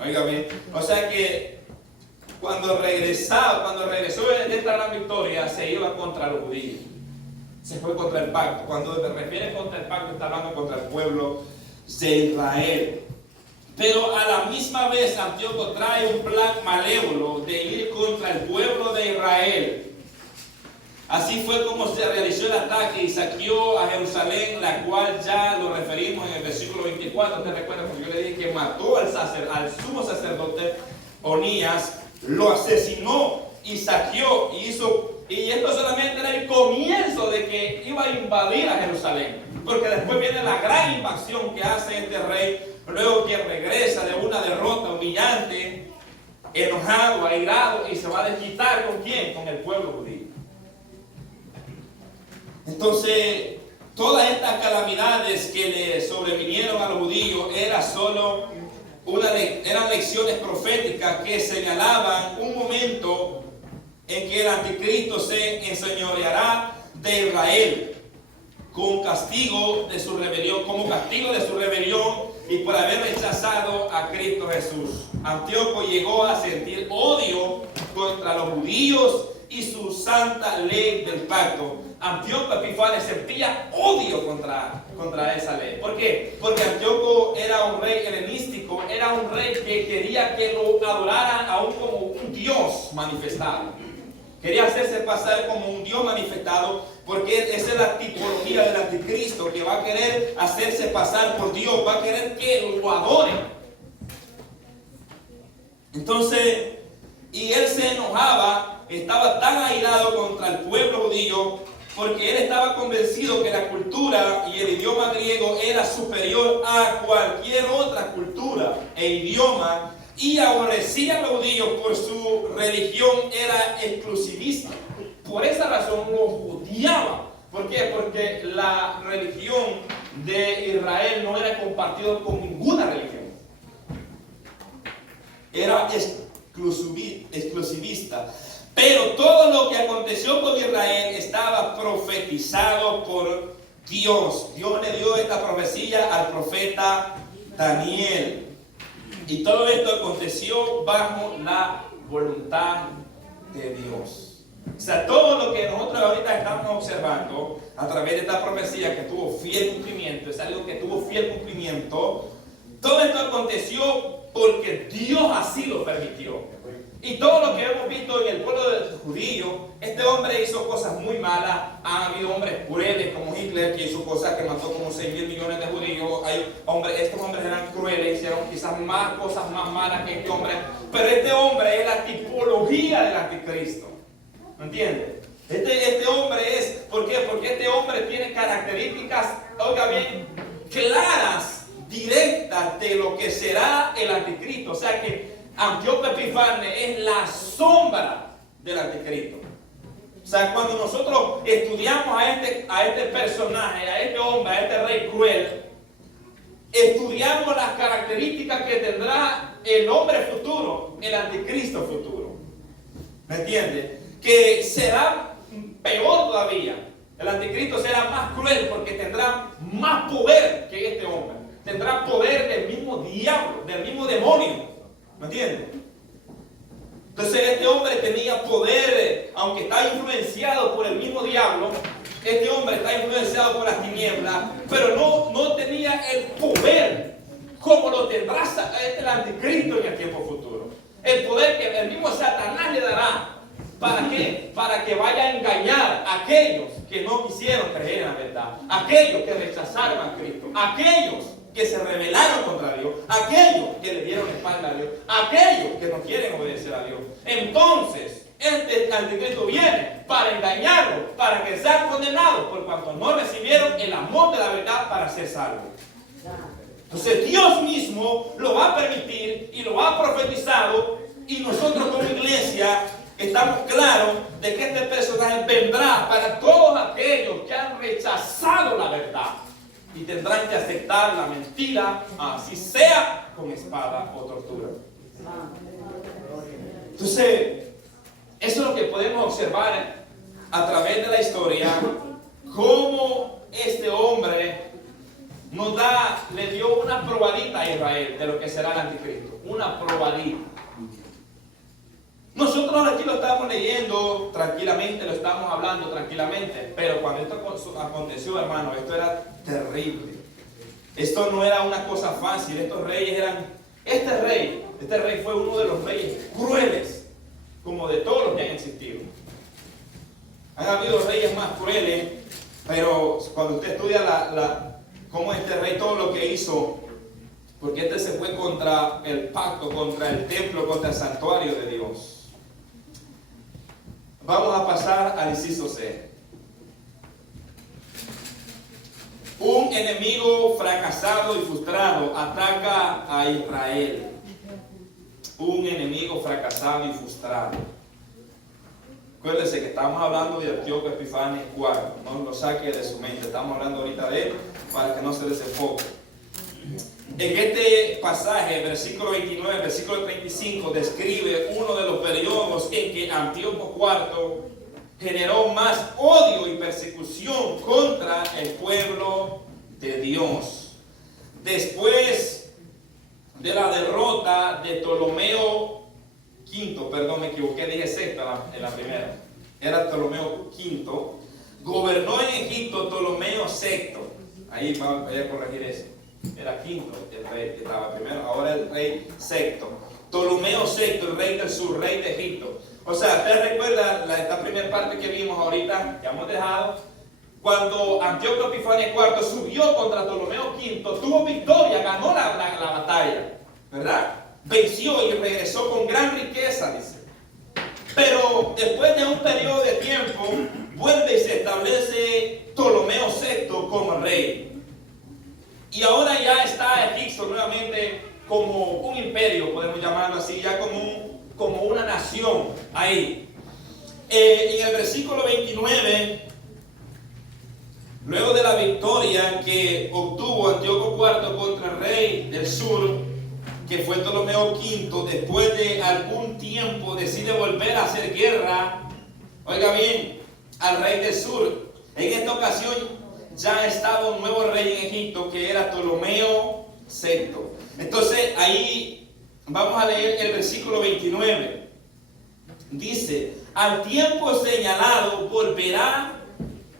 Óigame, o sea que cuando regresó de esta gran victoria, se iba contra los judíos. Se fue contra el pacto. Cuando se refiere contra el pacto, está hablando contra el pueblo de Israel. Pero a la misma vez, Antíoco trae un plan malévolo de ir contra el pueblo de Israel. Así fue como se realizó el ataque y saqueó a Jerusalén, la cual ya lo referimos en el versículo 24. ¿Te recuerdas? Porque yo le dije que mató al sumo sacerdote Onías, lo asesinó y saqueó y hizo. Y esto solamente era el comienzo de que iba a invadir a Jerusalén. Porque después viene la gran invasión que hace este rey, luego que regresa de una derrota humillante, enojado, airado, y se va a desquitar ¿con quién? Con el pueblo judío. Entonces, todas estas calamidades que le sobrevinieron a los judíos eran lecciones proféticas que señalaban un momento en que el anticristo se enseñoreará de Israel como castigo de su rebelión y por haber rechazado a Cristo Jesús. Antíoco llegó a sentir odio contra los judíos y su santa ley del pacto. Antíoco Epifanes sentía odio contra esa ley. ¿Por qué? Porque Antíoco era un rey helenístico, era un rey que quería que lo adoraran aún como un Dios manifestado. Quería hacerse pasar como un Dios manifestado, porque esa es la tipología del anticristo, que va a querer hacerse pasar por Dios, va a querer que lo adoren. Entonces, y él se enojaba, estaba tan airado contra el pueblo judío, porque él estaba convencido que la cultura y el idioma griego era superior a cualquier otra cultura e idioma, y aborrecía a los judíos por su religión era exclusivista. Por esa razón los odiaba. ¿Por qué? Porque la religión de Israel no era compartida con ninguna religión. Era exclusivista. Pero todo lo que aconteció con Israel estaba profetizado por Dios. Dios le dio esta profecía al profeta Daniel. Y todo esto aconteció bajo la voluntad de Dios. O sea, todo lo que nosotros ahorita estamos observando a través de esta profecía que tuvo fiel cumplimiento, es algo que tuvo fiel cumplimiento. Todo esto aconteció porque Dios así lo permitió. Y todo lo que hemos visto en el pueblo judío, este hombre hizo cosas muy malas. Han habido hombres crueles como Hitler, que hizo cosas que mató como 6.000 millones de judíos. Estos hombres eran crueles, hicieron quizás más cosas más malas que este hombre. Pero este hombre es la tipología del anticristo. ¿Me entiendes? Este hombre es, ¿por qué? Porque este hombre tiene características, oiga bien, claras, directas de lo que será el anticristo. O sea que Antíoco Epífanes es la sombra del anticristo. O sea, cuando nosotros estudiamos a este personaje, a este hombre, a este rey cruel, estudiamos las características que tendrá el hombre futuro, el anticristo futuro. ¿Me entiendes? Que será peor todavía. El anticristo será más cruel porque tendrá más poder que este hombre. Tendrá poder del mismo diablo, del mismo demonio. ¿Me entiendes? Entonces este hombre tenía poder, aunque está influenciado por el mismo diablo. Este hombre está influenciado por las tinieblas, pero no tenía el poder como lo tendrá el anticristo en el tiempo futuro. El poder que el mismo Satanás le dará. ¿Para qué? Para que vaya a engañar a aquellos que no quisieron creer en la verdad, aquellos que rechazaron a Cristo, aquellos que se rebelaron contra Dios, aquellos que le dieron espalda a Dios, aquellos que no quieren obedecer a Dios. Entonces, este anticristo viene para engañarlos, para que sean condenados por cuanto no recibieron el amor de la verdad para ser salvos. Entonces Dios mismo lo va a permitir y lo ha profetizado, y nosotros como iglesia estamos claros de que este personaje vendrá para todos aquellos que han rechazado la verdad y tendrán que aceptar la mentira, así sea con espada o tortura. Entonces, eso es lo que podemos observar a través de la historia, cómo este hombre le dio una probadita a Israel de lo que será el anticristo, una probadita. Nosotros aquí lo estamos leyendo tranquilamente, lo estamos hablando tranquilamente, pero cuando esto aconteció, hermano, esto era terrible. Esto no era una cosa fácil. Estos reyes eran, este rey fue uno de los reyes crueles, como de todos los que han existido. Han habido reyes más crueles, pero cuando usted estudia cómo este rey, todo lo que hizo, porque este se fue contra el pacto, contra el templo, contra el santuario de Dios. Vamos a pasar al inciso C. Un enemigo fracasado y frustrado ataca a Israel. Un enemigo fracasado y frustrado. Acuérdense que estamos hablando de Antíoco Epífanes IV. No lo saque de su mente. Estamos hablando ahorita de él para que no se desenfoque. En este pasaje, versículo 29, versículo 35, describe uno de los periodos en que Antíoco IV generó más odio y persecución contra el pueblo de Dios. Después de la derrota de Ptolomeo V, perdón, me equivoqué, dije sexta en la primera, era Ptolomeo V, gobernó en Egipto Ptolomeo VI. Ahí voy a corregir eso. Era quinto el rey que estaba primero, ahora el rey sexto. Ptolomeo VI, el rey del sur, rey de Egipto. O sea, usted recuerda esta primera parte que vimos ahorita, que hemos dejado, cuando Antíoco Epífanes IV subió contra Ptolomeo V, tuvo victoria, ganó la batalla, ¿verdad? Venció y regresó con gran riqueza, dice. Pero después de un periodo de tiempo, vuelve y se establece Ptolomeo VI como rey. Y ahora ya está Egipto nuevamente como un imperio, podemos llamarlo así, ya como una nación ahí. En el versículo 29, luego de la victoria que obtuvo Antíoco IV contra el rey del sur, que fue Ptolomeo V, después de algún tiempo decide volver a hacer guerra, oiga bien, al rey del sur. En esta ocasión ya estaba un nuevo rey en Egipto, que era Ptolomeo VI. Entonces ahí vamos a leer el versículo 29. Dice: al tiempo señalado volverá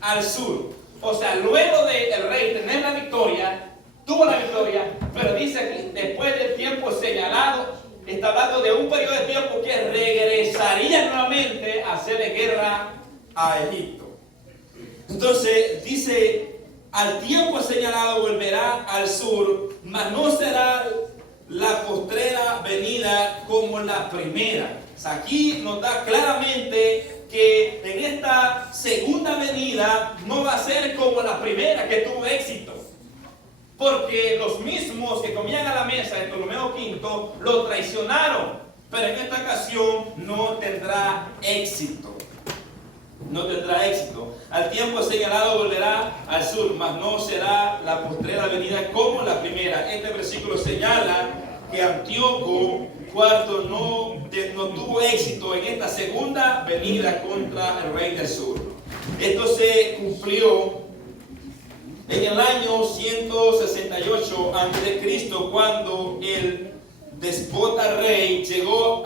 al sur. O sea, luego del rey tener la victoria, tuvo la victoria, pero dice aquí, después del tiempo señalado, está hablando de un periodo de tiempo que regresaría nuevamente a hacerle guerra a Egipto. Entonces dice, al tiempo señalado volverá al sur, mas no será la postrera venida como la primera. O sea, aquí nos da claramente que en esta segunda venida no va a ser como la primera, que tuvo éxito. Porque los mismos que comían a la mesa de Ptolomeo V lo traicionaron, pero en esta ocasión no tendrá éxito. No tendrá éxito. Al tiempo señalado volverá al sur, mas no será la postrera venida como la primera. Este versículo señala que Antíoco IV no tuvo éxito en esta segunda venida contra el rey del sur. Esto se cumplió en el año 168 a.C., cuando el déspota rey llegó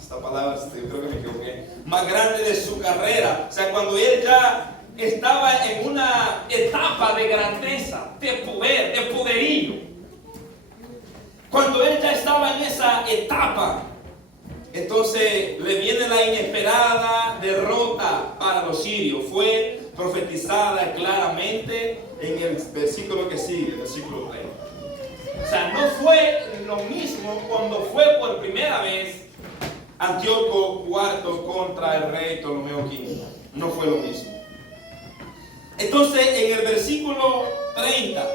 esta palabra, creo que me equivoqué, más grande de su carrera. O sea, cuando él ya estaba en una etapa de grandeza, de poder, de poderío. Cuando él ya estaba en esa etapa, entonces le viene la inesperada derrota para los sirios. Fue profetizada claramente en el versículo que sigue, el versículo 3. O sea, no fue lo mismo cuando fue por primera vez Antíoco IV contra el rey Ptolomeo V. No fue lo mismo. Entonces, en el versículo 30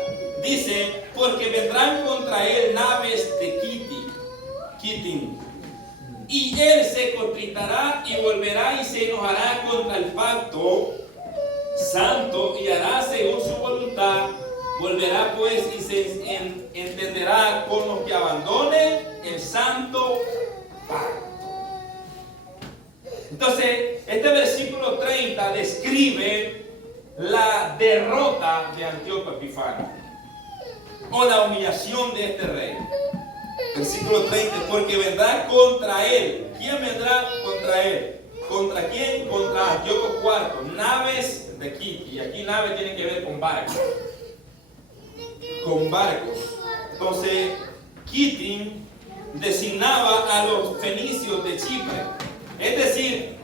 dice, porque vendrán contra él naves de Kitim, y él se contritará y volverá y se enojará contra el pacto santo y hará según su voluntad. Volverá pues y se entenderá con los que abandonen el santo pacto. Entonces, este versículo 30 describe la derrota de Antíoco Epifanio o la humillación de este rey. Versículo 30, porque vendrá contra él. ¿Quién vendrá contra él? ¿Contra quién? Contra Antíoco IV. Naves de Kitim. Y aquí naves tienen que ver con barcos. Con barcos. Entonces, Kitim designaba a los fenicios de Chipre. Es decir,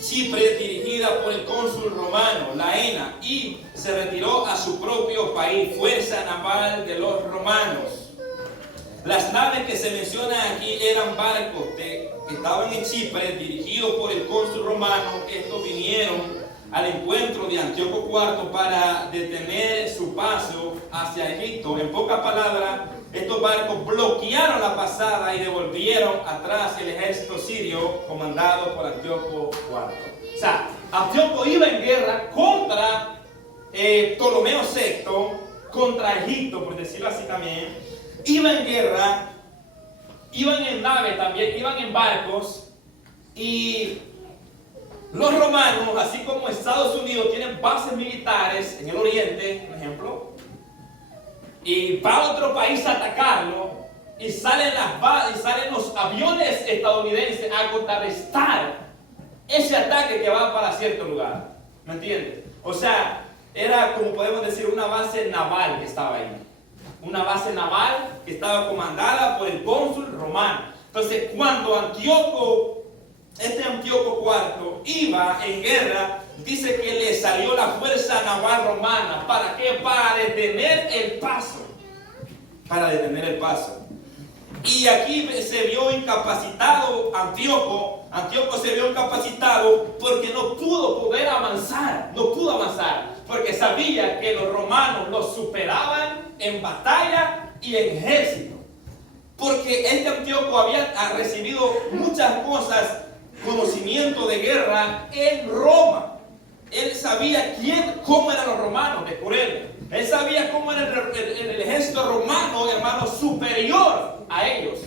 Chipre dirigida por el cónsul romano, Laena, y se retiró a su propio país, fuerza naval de los romanos. Las naves que se mencionan aquí eran barcos que estaban en Chipre, dirigidos por el cónsul romano. Estos vinieron al encuentro de Antíoco IV para detener su paso hacia Egipto. En pocas palabras, estos barcos bloquearon la pasada y devolvieron atrás el ejército sirio comandado por Antíoco IV. O sea, Antíoco iba en guerra contra Ptolomeo VI, contra Egipto, por decirlo así también. Iban en guerra, iban en naves también, iban en barcos, y los romanos, así como Estados Unidos, tienen bases militares en el oriente, por ejemplo, y va a otro país a atacarlo, y salen los aviones estadounidenses a contrarrestar ese ataque que va para cierto lugar. ¿Me entiendes? O sea, era como podemos decir una base naval que estaba ahí. Una base naval que estaba comandada por el cónsul romano. Entonces, cuando Antíoco IV iba en guerra, dice que le salió la fuerza naval romana. ¿Para qué? Para detener el paso. Para detener el paso. Y aquí se vio incapacitado Antíoco. Antíoco se vio incapacitado porque no pudo avanzar. No pudo avanzar. Porque sabía que los romanos los superaban en batalla y en ejército. Porque este Antíoco había recibido muchas cosas, conocimiento de guerra en Roma. Él sabía cómo eran los romanos, descubrirlo. Él sabía cómo era el ejército romano, hermano, superior a ellos.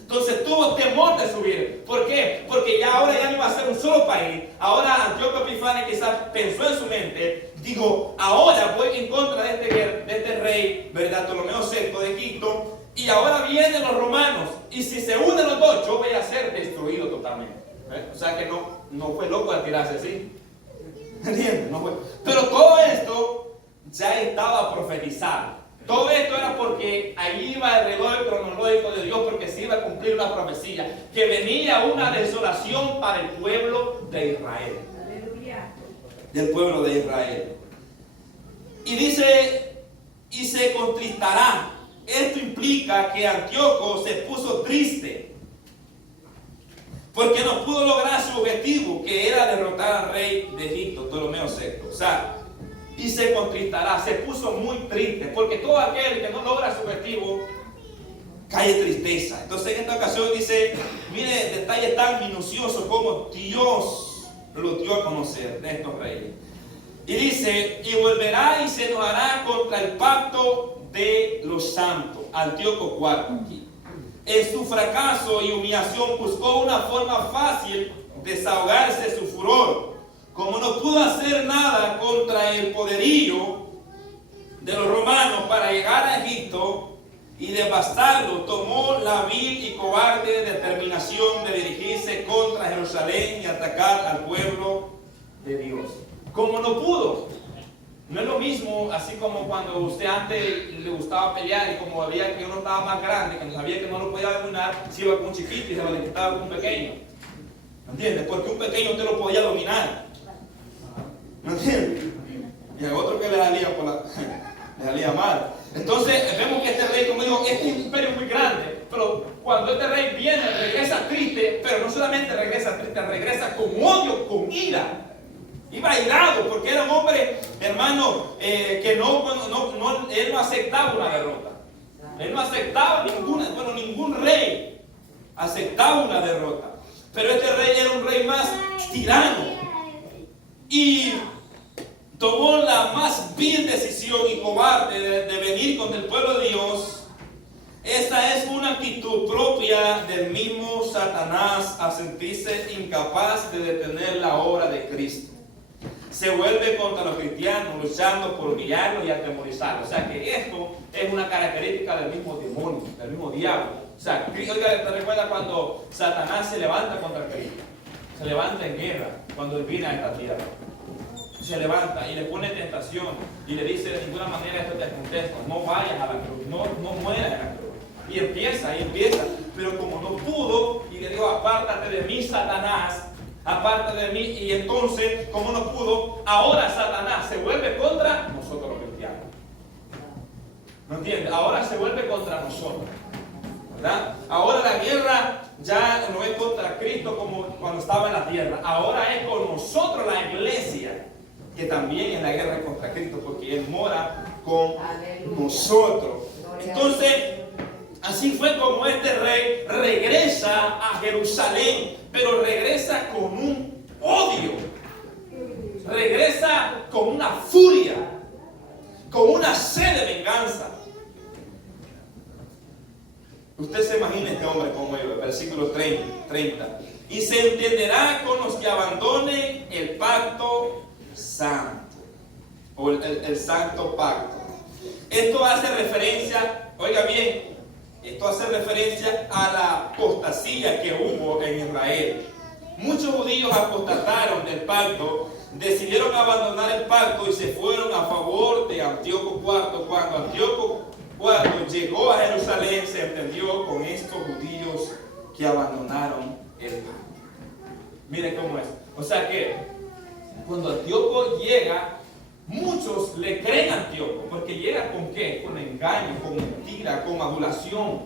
Entonces tuvo temor de subir. ¿Por qué? Porque ahora ya no iba a ser un solo país. Ahora Antíoco Epifanio quizás pensó en su mente, digo, ahora voy en contra de este rey, ¿verdad? Ptolomeo VI de Egipto, y ahora vienen los romanos, y si se unen los dos, yo voy a ser destruido totalmente. O sea que no fue loco al tirarse así. ¿Entiendes? No fue. Pero todo esto ya estaba profetizado. Todo esto era porque ahí iba el reloj cronológico de Dios, porque se iba a cumplir una profecía, que venía una desolación para el pueblo de Israel. Del pueblo de Israel. Y dice, y se contristará. Esto implica que Antíoco se puso triste, porque no pudo lograr su objetivo, que era derrotar al rey de Egipto, Ptolomeo VI. O sea, y se contristará, se puso muy triste, porque todo aquel que no logra su objetivo cae en tristeza. Entonces en esta ocasión dice, mire, detalles tan minuciosos como Dios lo dio a conocer de estos reyes. Y dice, y volverá y se enojará contra el pacto de los santos. Antíoco IV aquí. En su fracaso y humillación buscó una forma fácil de desahogarse su furor. Como no pudo hacer nada contra el poderío de los romanos para llegar a Egipto y devastarlo, tomó la vil y cobarde determinación de dirigirse contra Jerusalén y atacar al pueblo de Dios. Como no pudo, no es lo mismo así como cuando usted antes le gustaba pelear y como veía que uno estaba más grande, que no sabía que no lo podía dominar, se iba con un chiquito y se lo quitaba con un pequeño. ¿Me entiendes? Porque un pequeño usted lo podía dominar. ¿Me entiendes? Y el otro que le salía le salía mal. Entonces vemos que este rey, como digo, este imperio es muy grande, pero cuando este rey viene, regresa triste, pero no solamente regresa triste, regresa con odio, con ira. Iba airado porque era un hombre, hermano, que él no aceptaba una derrota. Él no aceptaba ningún rey aceptaba una derrota. Pero este rey era un rey más tirano. Y tomó la más vil decisión y cobarde de venir contra el pueblo de Dios. Esta es una actitud propia del mismo Satanás a sentirse incapaz de detener la obra de Cristo. Se vuelve contra los cristianos luchando por humillarlos y atemorizarlos. O sea que esto es una característica del mismo demonio, del mismo diablo. O sea, oiga, ¿te recuerda cuando Satanás se levanta contra Cristo? Se levanta en guerra cuando él viene a esta tierra. Se levanta y le pone tentación y le dice de ninguna manera esto te contesto, no vayas a la cruz, no mueras en la cruz. Y empieza, pero como no pudo, y le dijo, apártate de mí, Satanás, aparte de mí, y entonces, como no pudo, ahora Satanás se vuelve contra nosotros los cristianos. ¿No entiendes? Ahora se vuelve contra nosotros, ¿verdad? Ahora la guerra ya no es contra Cristo como cuando estaba en la tierra, ahora es con nosotros, la iglesia, que también es la guerra contra Cristo, porque Él mora con nosotros. Entonces, así fue como este rey regresa a Jerusalén, pero regresa con un odio, regresa con una furia, con una sed de venganza. Usted se imagina este hombre como el versículo 30. Y se entenderá con los que abandonen el pacto santo, o el santo pacto. Esto hace referencia, oiga bien, esto hace referencia a la apostasía que hubo en Israel. Muchos judíos apostataron del pacto, decidieron abandonar el pacto y se fueron a favor de Antíoco IV. Cuando Antíoco IV llegó a Jerusalén, se entendió con estos judíos que abandonaron el pacto. Miren cómo es. O sea que cuando Antíoco llega, muchos le creen a Antíoco, porque llega con ¿qué? Con engaño, con mentira, con adulación,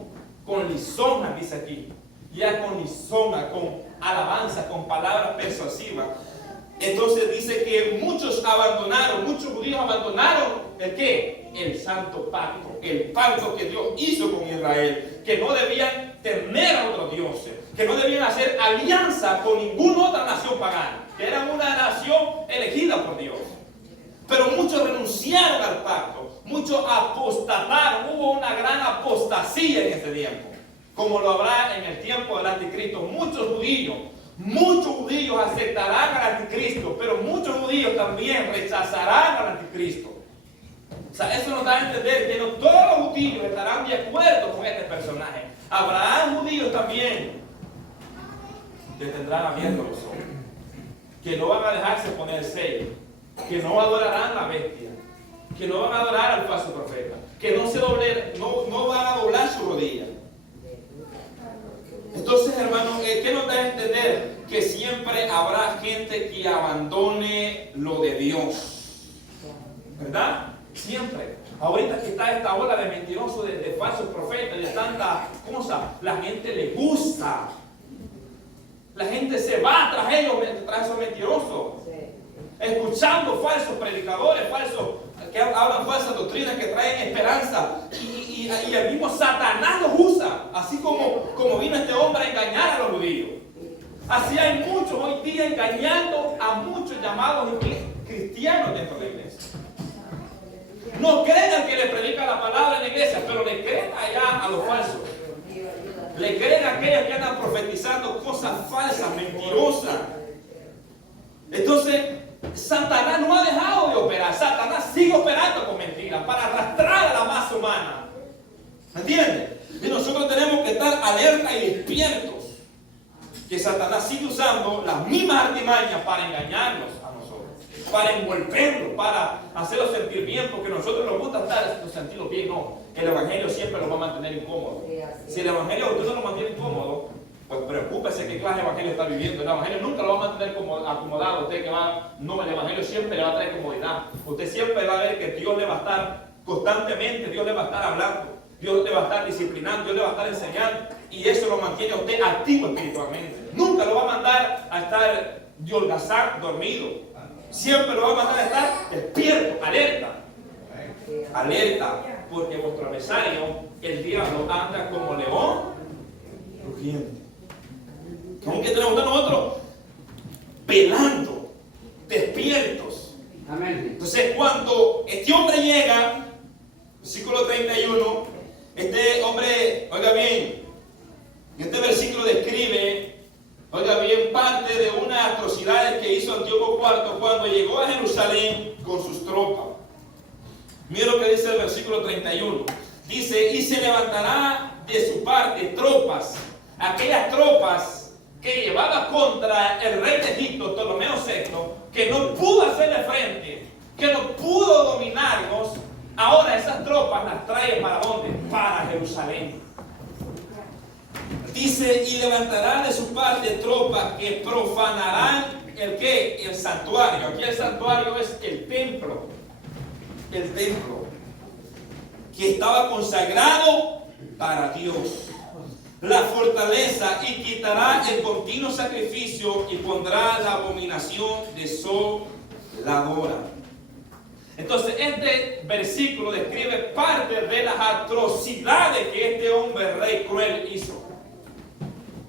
con lisonja, dice aquí. Ya con lisonja, con alabanza, con palabras persuasivas. Entonces dice que muchos judíos abandonaron ¿el qué? El santo pacto, el pacto que Dios hizo con Israel, que no debían temer a otros dioses, que no debían hacer alianza con ninguna otra nación pagana, que eran una nación elegida por Dios. Pero muchos renunciaron al pacto, muchos apostataron, hubo una gran apostasía en este tiempo, como lo habrá en el tiempo del anticristo. Muchos judíos aceptarán al anticristo, pero muchos judíos también rechazarán al anticristo. O sea, eso nos da a entender que no todos los judíos estarán de acuerdo con este personaje. Habrá judíos también que tendrán abiertos los ojos, que no van a dejarse poner sello, que no adorarán la bestia, que no van a adorar al falso profeta, que no va a doblar su rodilla. Entonces, hermanos, ¿qué nos da a entender? Que siempre habrá gente que abandone lo de Dios, ¿verdad? Siempre. Ahorita que está esta ola de mentirosos, de falsos profetas, de tanta cosa, la gente le gusta. La gente se va tras ellos, tras esos mentirosos. Escuchando falsos predicadores, falsos que hablan falsas doctrinas, que traen esperanza. Y el mismo Satanás los usa. Así como vino este hombre a engañar a los judíos. Así hay muchos hoy día engañando a muchos llamados cristianos dentro de la iglesia. No creen al que le predica la palabra en la iglesia, pero le creen allá a los falsos. Le creen a aquellos que andan profetizando cosas falsas, mentirosas. Entonces, Satanás no ha dejado de operar. Satanás sigue operando con mentiras para arrastrar a la masa humana. ¿Me entiendes? Y nosotros tenemos que estar alerta y despiertos. Que Satanás sigue usando las mismas artimañas para engañarnos a nosotros, para envolverlos, para hacerlos sentir bien, porque a nosotros nos gusta sentirlos bien. No, el evangelio siempre los va a mantener incómodos. Si el evangelio a usted no lo mantiene incómodo, pues preocúpese qué clase de evangelio está viviendo. El evangelio nunca lo va a mantener acomodado. Usted que va, no, el evangelio siempre le va a traer comodidad. Usted siempre va a ver que Dios le va a estar constantemente, Dios le va a estar hablando, Dios le va a estar disciplinando, Dios le va a estar enseñando. Y eso lo mantiene a usted activo espiritualmente. Nunca lo va a mandar a estar de holgazán, dormido. Siempre lo va a mandar a estar despierto, alerta. Alerta, porque vuestro adversario, el diablo, anda como león rugiente. ¿Cómo que tenemos nosotros? Velando, despiertos. Amén. Entonces, cuando este hombre llega, versículo 31, este hombre, oiga bien, este versículo describe, oiga bien, parte de unas atrocidades que hizo Antíoco IV cuando llegó a Jerusalén con sus tropas. Mira lo que dice el versículo 31. Dice, y se levantará de su parte tropas, aquellas tropas que llevaba contra el rey de Egipto, Ptolomeo VI, que no pudo hacerle frente, que no pudo dominarnos. Ahora esas tropas las trae ¿para dónde? Para Jerusalén. Dice, y levantará de su parte tropas que profanarán ¿el qué? El santuario. Aquí el santuario es el templo. El templo que estaba consagrado para Dios. La fortaleza, y quitará el continuo sacrificio y pondrá la abominación desoladora. Entonces este versículo describe parte de las atrocidades que este hombre rey cruel hizo.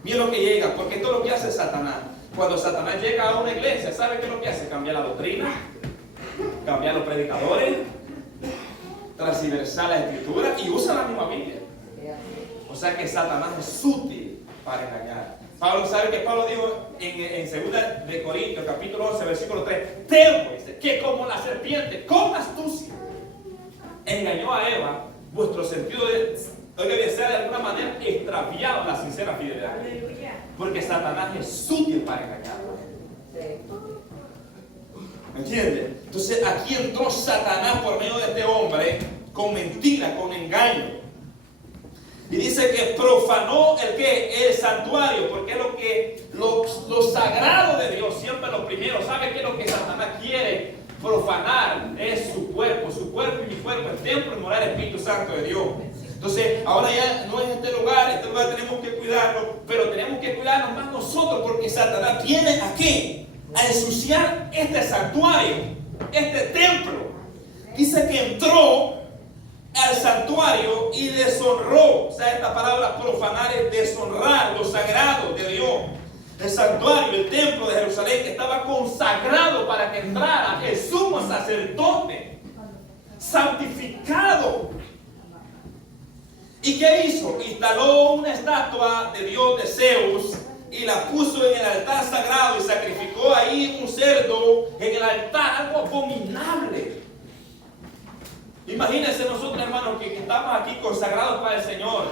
Mira lo que llega, porque esto es lo que hace Satanás. Cuando Satanás llega a una iglesia, ¿sabe qué es lo que hace? Cambiar la doctrina, cambiar los predicadores, transversar la escritura y usa la misma Biblia. O sea que Satanás es útil para engañar. Pablo, ¿sabe que Pablo dijo en 2 de Corintios, capítulo 11, versículo 3? Temo, que como la serpiente, con astucia, engañó a Eva, vuestro sentido de, oiga bien, sea de alguna manera extraviado la sincera fidelidad. Porque Satanás es útil para engañar. ¿Me entiendes? Entonces aquí entró Satanás por medio de este hombre con mentira, con engaño. Y dice que profanó el qué, el santuario, porque es lo sagrado de Dios, siempre lo primero. ¿Sabe qué es lo que Satanás quiere profanar? Es su cuerpo y mi cuerpo, el templo y morar Espíritu Santo de Dios. Entonces, ahora ya no es este lugar tenemos que cuidarnos, pero tenemos que cuidarnos más nosotros, porque Satanás viene aquí a ensuciar este santuario, este templo. Dice que entró al santuario y deshonró. O sea, esta palabra profanar es deshonrar lo sagrado de Dios. El santuario, el templo de Jerusalén, estaba consagrado para que entrara el sumo sacerdote, santificado. ¿Y qué hizo? Instaló una estatua de Dios, de Zeus, y la puso en el altar sagrado y sacrificó ahí un cerdo en el altar, algo abominable. Imagínense nosotros, hermanos, que estamos aquí consagrados para el Señor.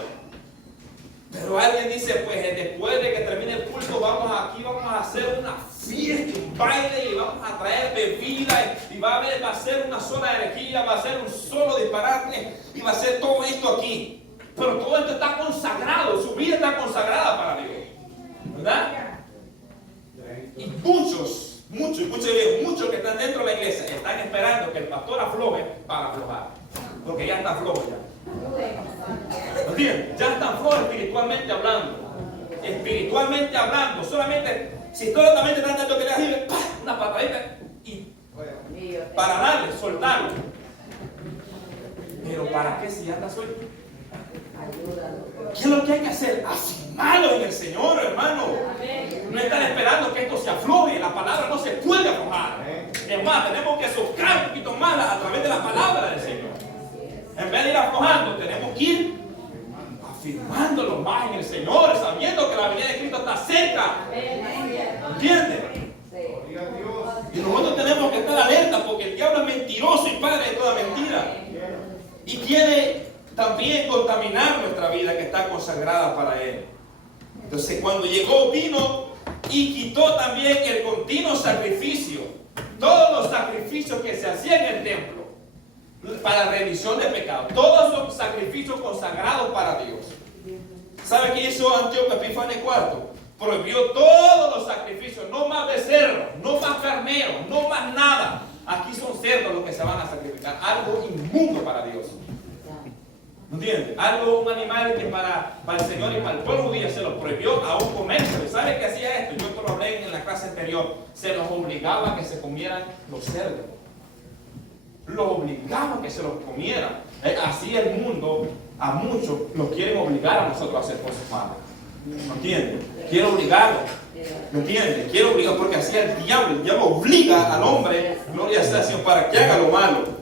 Pero alguien dice, pues después de que termine el culto, vamos a hacer una fiesta, un baile, y vamos a traer bebida, y va a ser una sola energía, va a ser un solo disparate, y va a ser todo esto aquí. Pero todo esto está consagrado, su vida está consagrada para Dios, ¿verdad? Y muchos que están dentro de la iglesia están esperando que el pastor afloje para aflojar, porque ya está flojo ya. ¿Entienden? Ya están flojos espiritualmente hablando. Solamente, si solamente están dando que le arriba, una patadita y para darle, soltarlo. Pero ¿para qué si ya está suelto? ¿Qué es lo que hay que hacer? Afirmarlo en el Señor, hermano. No estar esperando que esto se afloje. La palabra no se puede aflojar. Es más, tenemos que soplar un poquito más a través de la palabra del Señor. En vez de ir aflojando, tenemos que ir afirmándolo más en el Señor, sabiendo que la venida de Cristo está cerca. ¿Entiendes? Y nosotros tenemos que estar alerta porque el diablo es mentiroso y padre de toda mentira. Y quiere también contaminar nuestra vida que está consagrada para Él. Entonces cuando llegó, vino y quitó también el continuo sacrificio. Todos los sacrificios que se hacían en el templo para remisión de pecados. Todos son sacrificios consagrados para Dios. ¿Sabe qué hizo Antíoco Epífanes IV? Prohibió todos los sacrificios. No más becerros, no más carneros, no más nada. Aquí son cerdos los que se van a sacrificar. Algo inmundo para Dios. ¿No entiendes? Algo, un animal que para el Señor y para el pueblo judío se lo prohibió a un comercio. ¿Sabe qué hacía esto? Yo lo hablé en la clase anterior. Se los obligaba a que se comieran los cerdos. Los obligaba a que se los comieran. Así el mundo, a muchos, los quieren obligar a nosotros a hacer cosas malas. ¿No entiendes? Quiere obligarlo. ¿Me entiendes? Quiere obligar porque así el diablo obliga al hombre, gloria sea al Señor, para que haga lo malo.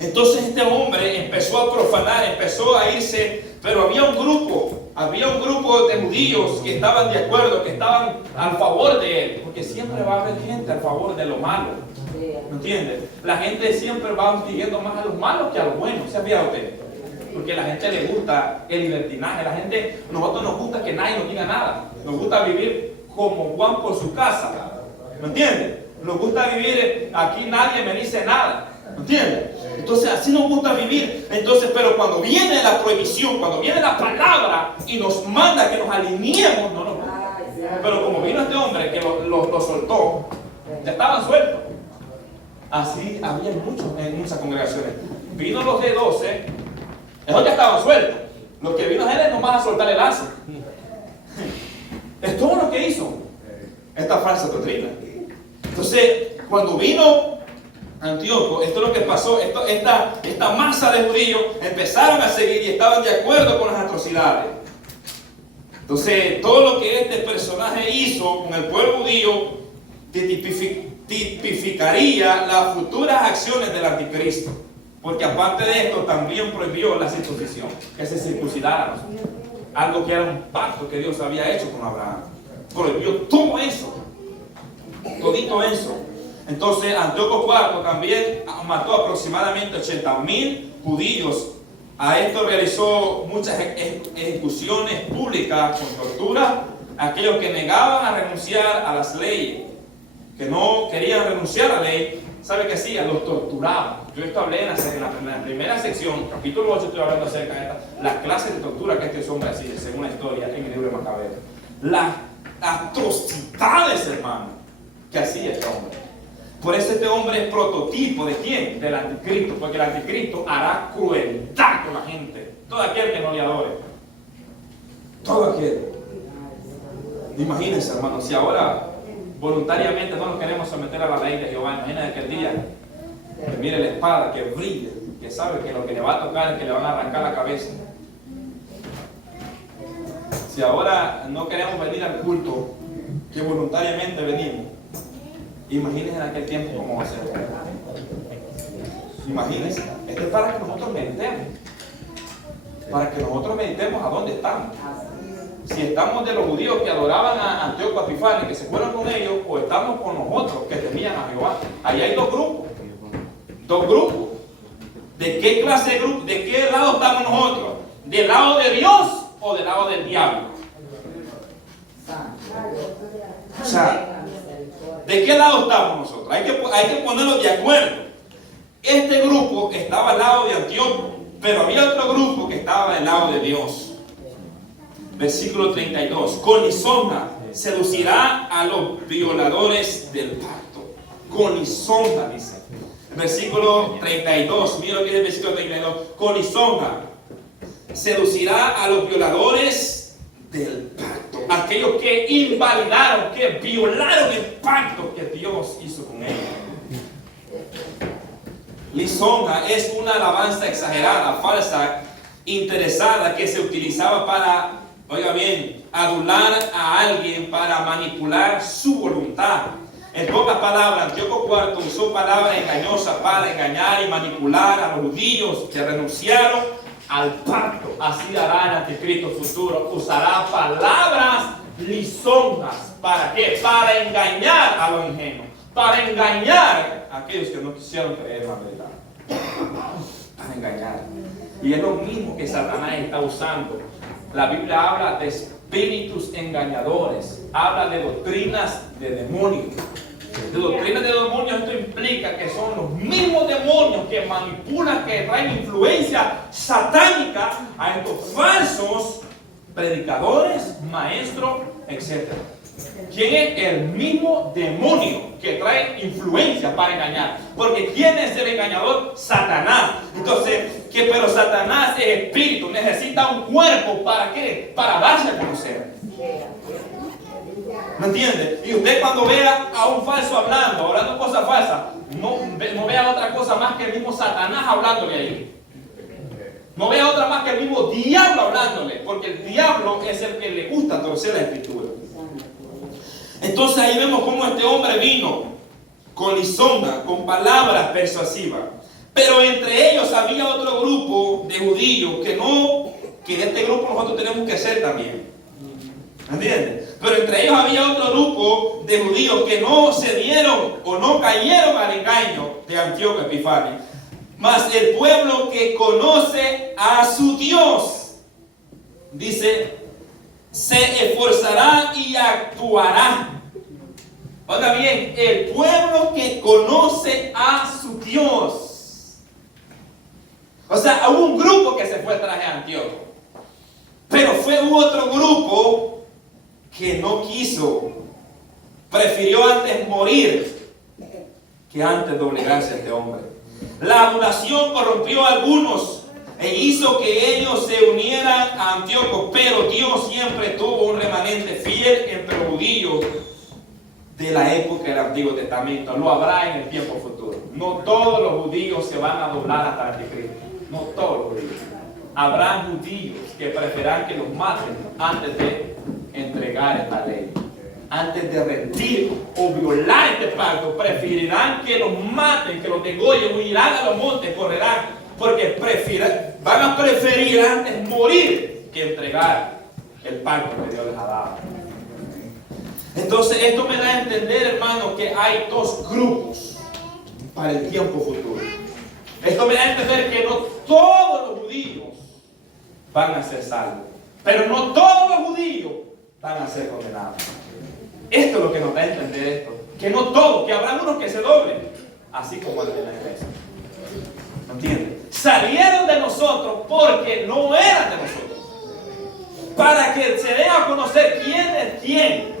Entonces este hombre empezó a profanar, empezó a irse, pero había un grupo de judíos que estaban de acuerdo, que estaban a favor de él, porque siempre va a haber gente a favor de lo malo. ¿Me entiendes? La gente siempre va siguiendo más a los malos que a los buenos, ¿se ha fijado usted? Porque a la gente le gusta el libertinaje, nosotros nos gusta que nadie nos diga nada, nos gusta vivir como Juan por su casa, ¿me entiendes? Nos gusta vivir, aquí nadie me dice nada, ¿me entiendes? Entonces así nos gusta vivir. Entonces, pero cuando viene la prohibición, cuando viene la palabra y nos manda que nos alineemos, no nos gusta. Pero como vino este hombre que lo soltó, ya estaban sueltos. Así había muchos en muchas congregaciones. Vino los de 12, esos ya estaban sueltos. Los que vino a él nomás a soltar el lazo. Es todo lo que hizo esta falsa doctrina. Entonces, cuando vino Antíoco, esto es lo que pasó. Esta masa de judíos empezaron a seguir y estaban de acuerdo con las atrocidades. Entonces, todo lo que este personaje hizo con el pueblo judío tipificaría las futuras acciones del anticristo. Porque aparte de esto, también prohibió la circuncisión, que se circuncidaran. Algo que era un pacto que Dios había hecho con Abraham. Prohibió todo eso. Todito eso. Entonces Antíoco IV también mató aproximadamente 80.000 judíos. A esto realizó muchas ejecuciones públicas con tortura. Aquellos que negaban a renunciar a las leyes, que no querían renunciar a la ley, ¿sabe qué hacía? Los torturaban. Yo esto hablé en la primera sección, capítulo 8, estoy hablando acerca de las clases de tortura que este hombre hacía, según la historia en el libro de Macabeo. Las atrocidades, hermano, que hacía este hombre. Por eso este hombre es prototipo ¿de quién? Del anticristo, porque el anticristo hará crueldad con la gente. Todo aquel que no le adore. Todo aquel. Imagínense, hermano, si ahora voluntariamente no nos queremos someter a la ley de Jehová, imagínense aquel día que mire la espada, que brille, que sabe que lo que le va a tocar es que le van a arrancar la cabeza. Si ahora no queremos venir al culto, que voluntariamente venimos, imagínense en aquel tiempo cómo va a ser. Imagínense. Esto es para que nosotros meditemos. Para que nosotros meditemos a dónde estamos. Si estamos de los judíos que adoraban a Antíoco Epífanes, que se fueron con ellos, o estamos con nosotros que temían a Jehová. Ahí hay dos grupos. Dos grupos. ¿De qué clase de grupo? ¿De qué lado estamos nosotros? ¿Del lado de Dios o del lado del diablo? O sea, ¿De qué lado estamos nosotros? Hay que ponernos de acuerdo. Este grupo estaba al lado de Antíoco, pero había otro grupo que estaba al lado de Dios. Versículo 32. Con lisonja seducirá a los violadores del pacto. Con lisonja, dice. Versículo 32. Mira lo que dice el versículo 32. Con lisonja seducirá a los violadores del pacto. Aquellos que invalidaron, que violaron el pacto que Dios hizo con ellos. Lisonja es una alabanza exagerada, falsa, interesada, que se utilizaba para, oiga bien, adular a alguien para manipular su voluntad. En pocas palabras, Antíoco IV usó palabras engañosas para engañar y manipular a los judíos que renunciaron al pacto. Así hará el anticristo futuro. Usará palabras lisonjas. ¿Para qué? Para engañar a los ingenuos. Para engañar a aquellos que no quisieron creer en la verdad. Para engañar. Y es lo mismo que Satanás está usando. La Biblia habla de espíritus engañadores. Habla de doctrinas de demonios. De doctrinas de demonios, esto implica que son los mismos demonios que manipulan, que traen influencia satánica a estos falsos predicadores, maestros, etc. ¿Quién es? El mismo demonio que trae influencia para engañar. Porque ¿quién es el engañador? Satanás. Entonces, pero Satanás es espíritu, necesita un cuerpo. ¿Para qué? Para darse a conocer. ¿Me entiende? Y usted cuando vea a un falso hablando cosas falsas, no vea otra cosa más que el mismo Satanás hablándole ahí. No vea otra más que el mismo diablo hablándole, porque el diablo es el que le gusta torcer la escritura. Entonces ahí vemos cómo este hombre vino con lisonja, con palabras persuasivas. Pero entre ellos había otro grupo de judíos que de este grupo nosotros tenemos que ser también. ¿Entiendes? Pero entre ellos había otro grupo de judíos que no se dieron o no cayeron al engaño de Antíoco Epifanio. Mas el pueblo que conoce a su Dios, dice, se esforzará y actuará. Oiga bien, el pueblo que conoce a su Dios. O sea, hubo un grupo que se fue tras de Antíoco. Pero hubo otro grupo que no quiso, prefirió antes morir que antes doblegarse a este hombre. La adulación corrompió a algunos e hizo que ellos se unieran a Antíoco, pero Dios siempre tuvo un remanente fiel entre los judíos de la época del Antiguo Testamento. Lo habrá en el tiempo futuro. No todos los judíos se van a doblar hasta el anticristo. No todos los judíos. Habrá judíos que preferirán que los maten antes de entregar esta ley. Antes de rendir o violar este pacto, preferirán que los maten, que los degollen, huirán a los montes, correrán, porque van a preferir antes morir que entregar el pacto que Dios les ha dado. Entonces esto me da a entender, hermano, que hay dos grupos para el tiempo futuro. Esto me da a entender que no todos los judíos van a ser salvos, pero no todos los judíos van a ser condenados. Esto es lo que nos da a entender esto. Que no todos, que habrá unos que se doblen, así como el de la iglesia. ¿Me entiendes? Salieron de nosotros porque no eran de nosotros. Para que se dé a conocer quién es quién.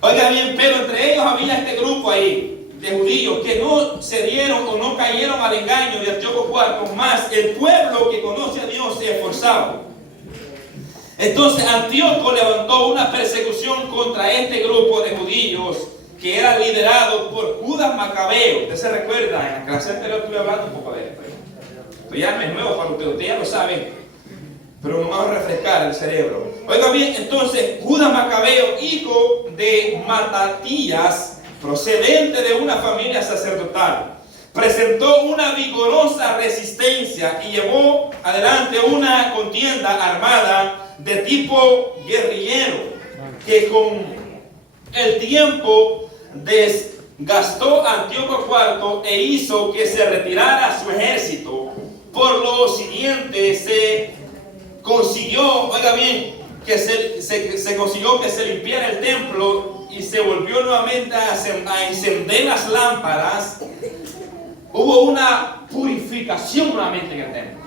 Oiga bien, pero entre ellos había este grupo ahí de judíos que no se dieron o no cayeron al engaño de Antíoco IV, más el pueblo que conoce a Dios se esforzaba. Entonces Antíoco levantó una persecución contra este grupo de judíos que era liderado por Judas Macabeo. Usted se recuerda, en la clase anterior estuve hablando un poco de esto. Esto ya no es nuevo para ustedes ya lo saben, pero nos vamos a refrescar el cerebro. Oiga bien, entonces Judas Macabeo, hijo de Matatías, procedente de una familia sacerdotal, presentó una vigorosa resistencia y llevó adelante una contienda armada de tipo guerrillero, que con el tiempo desgastó a Antíoco IV e hizo que se retirara su ejército. Por lo siguiente se consiguió, oiga bien, que se consiguió que se limpiara el templo y se volvió nuevamente a encender las lámparas, hubo una purificación nuevamente en el templo.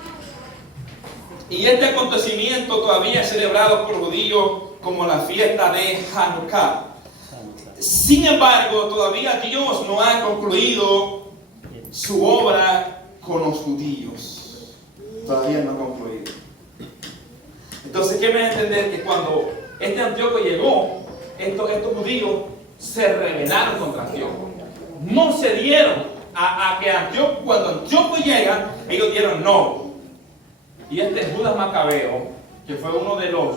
Y este acontecimiento todavía es celebrado por los judíos como la fiesta de Hanukkah. Sin embargo, todavía Dios no ha concluido su obra con los judíos. Todavía no ha concluido. Entonces, ¿qué me da a entender? Que cuando este Antíoco llegó, estos judíos se rebelaron contra Antíoco. No se dieron a que Antíoco, cuando Antíoco llega, ellos dieron no. Y este Judas Macabeo, que fue uno de los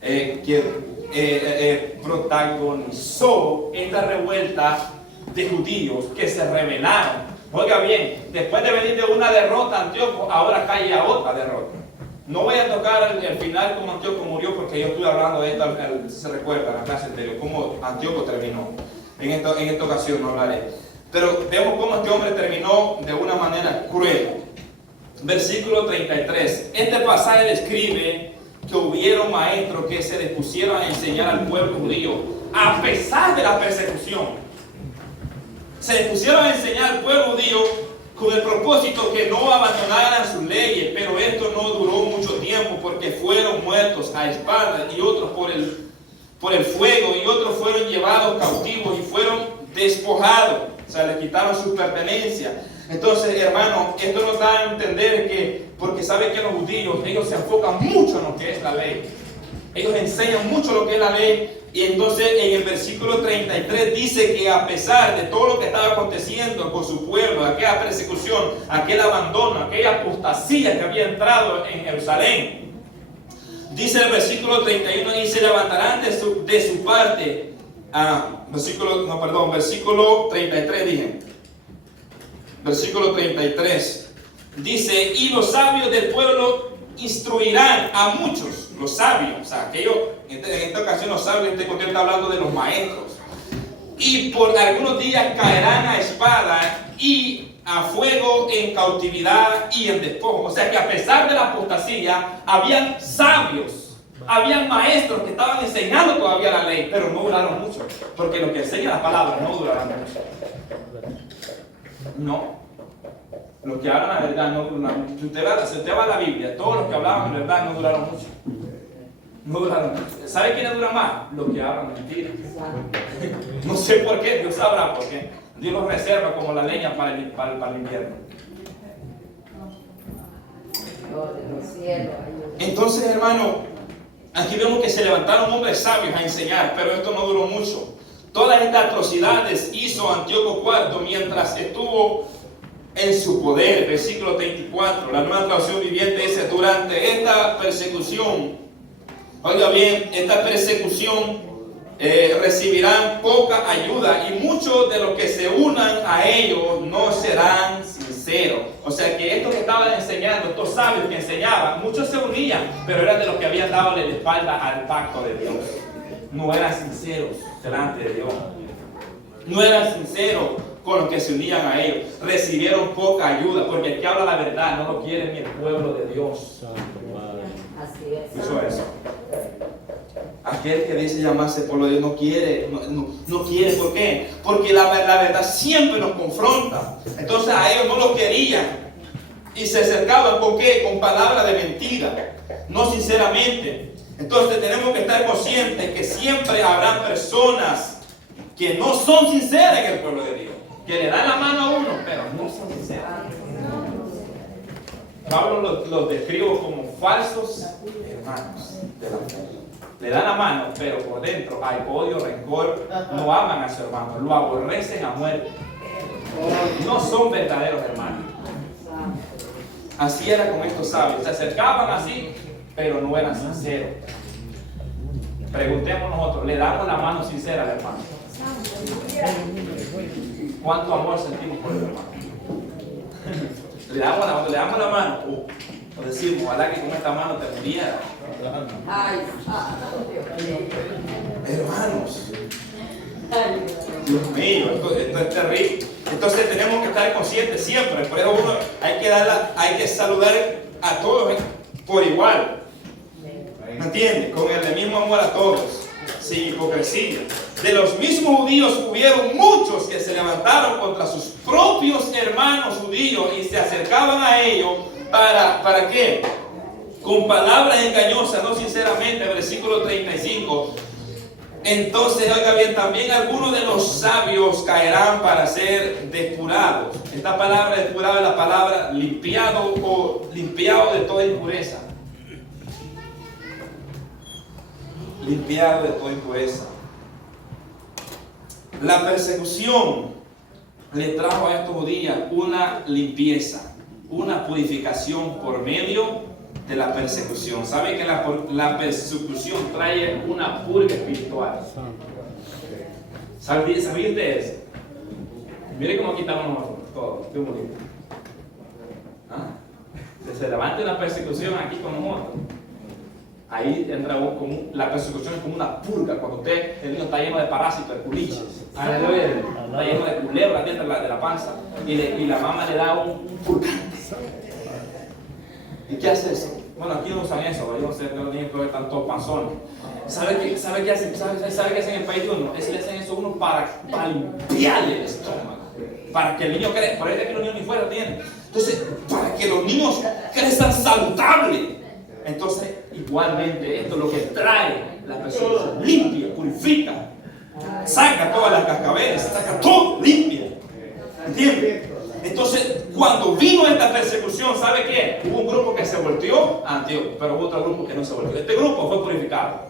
que protagonizó esta revuelta de judíos que se rebelaron. Oiga bien, después de venir de una derrota Antíoco, ahora cae a otra derrota. No voy a tocar el final como Antíoco murió, porque yo estuve hablando de esto, si se recuerda, en la clase anterior, cómo Antíoco terminó. En esta ocasión no hablaré. Pero vemos cómo este hombre terminó de una manera cruel. Versículo 33. Este pasaje describe que hubieron maestros que se dispusieron a enseñar al pueblo judío a pesar de la persecución. Se dispusieron a enseñar al pueblo judío con el propósito que no abandonaran sus leyes, pero esto no duró mucho tiempo porque fueron muertos a espada y otros por el fuego, y otros fueron llevados cautivos y fueron despojados, o sea, les quitaron sus pertenencias. Entonces, hermano, esto nos da a entender que, porque saben que los judíos, ellos se enfocan mucho en lo que es la ley. Ellos enseñan mucho lo que es la ley. Y entonces en el versículo 33 dice que a pesar de todo lo que estaba aconteciendo con su pueblo, aquella persecución, aquel abandono, aquella apostasía que había entrado en Jerusalén, dice el versículo 31, y se levantarán de su parte, versículo 33 dije. Versículo 33 dice, y los sabios del pueblo instruirán a muchos, los sabios, o sea, aquellos, en esta ocasión los sabios, este contexto está hablando de los maestros, y por algunos días caerán a espada y a fuego, en cautividad y en despojo. O sea que a pesar de la apostasía, habían sabios, habían maestros que estaban enseñando todavía la ley, pero no duraron mucho, porque lo que enseña la palabra no durará mucho. No, los que hablan la verdad no duraron. Si usted va a la Biblia, todos los que hablaban la verdad no duraron mucho. No duraron mucho. ¿Sabe quiénes duran más? Los que hablan mentiras. No sé por qué, Dios sabrá por qué. Dios los reserva como la leña para el invierno. Entonces, hermano, aquí vemos que se levantaron hombres sabios a enseñar, pero esto no duró mucho. Todas estas atrocidades hizo Antíoco IV mientras estuvo en su poder. Versículo 34, la Nueva Traducción Viviente dice, durante esta persecución, oiga bien, esta persecución recibirán poca ayuda y muchos de los que se unan a ellos no serán sinceros. O sea que estos que estaban enseñando, estos sabios que enseñaban, muchos se unían, pero eran de los que habían dado la espalda al pacto de Dios. No eran sinceros delante de Dios. No eran sinceros con los que se unían a ellos. Recibieron poca ayuda, porque el que habla la verdad no lo quiere ni el pueblo de Dios. Así es. Hizo eso. Aquel que dice llamarse pueblo de Dios no quiere, no quiere. ¿Por qué? Porque la verdad siempre nos confronta. Entonces a ellos no lo querían y se acercaban ¿con qué? Con palabras de mentira, no sinceramente. Entonces tenemos que estar conscientes que siempre habrá personas que no son sinceras en el pueblo de Dios, que le dan la mano a uno, pero no son sinceras. Pablo los describe como falsos hermanos de la fe. Le dan la mano, pero por dentro hay odio, rencor, no aman a su hermano, lo aborrecen a muerte. No son verdaderos hermanos. Así era con estos sabios, se acercaban así, pero no eran sinceros. Preguntemos nosotros, ¿le damos la mano sincera al hermano? ¿Cuánto amor sentimos por el hermano? ¿Le damos la mano? O decimos, ojalá que con esta mano te muriera. Hermanos, Dios mío, esto es terrible. Entonces tenemos que estar conscientes siempre. Por eso uno hay que saludar a todos por igual. ¿Me entiendes? Con el mismo amor a todos. sin hipocresía. De los mismos judíos hubieron muchos que se levantaron contra sus propios hermanos judíos y se acercaban a ellos ¿para qué? Con palabras engañosas, no sinceramente, versículo 35. Entonces, oiga bien, también algunos de los sabios caerán para ser depurados. Esta palabra depurado es la palabra limpiado o limpiado de toda impureza. Limpiado de toda impureza. La persecución le trajo a estos judíos una limpieza, una purificación por medio de la persecución. ¿Sabe que la persecución trae una purga espiritual? ¿Sabía usted eso? Mire cómo quitamos todo. Qué bonito. ¿Ah? Se levanta una persecución aquí con nosotros. Ahí entra la persecución es como una purga. Cuando el niño está lleno de parásitos, de culiches, está lleno de culebras dentro de la panza, y la mamá le da un purgante. ¿Y qué hace eso? Bueno, aquí no usan eso, yo no sé, los niños creo que están todos panzones. ¿Sabe qué hacen? ¿Sabe qué hacen en el país de uno? Es que le hacen eso a uno para limpiarle el estómago, para que el niño crezca. Por ahí de que los niños ni fuera tienen. Entonces, para que los niños crezcan saludables. Entonces, igualmente, esto es lo que trae la persecución. Limpia, purifica, saca todas las cascabeles, saca todo, limpia. ¿Entiendes? Entonces, cuando vino esta persecución, ¿sabe qué? Hubo un grupo que se volteó a Antioquía, pero hubo otro grupo que no se volteó. Este grupo fue purificado.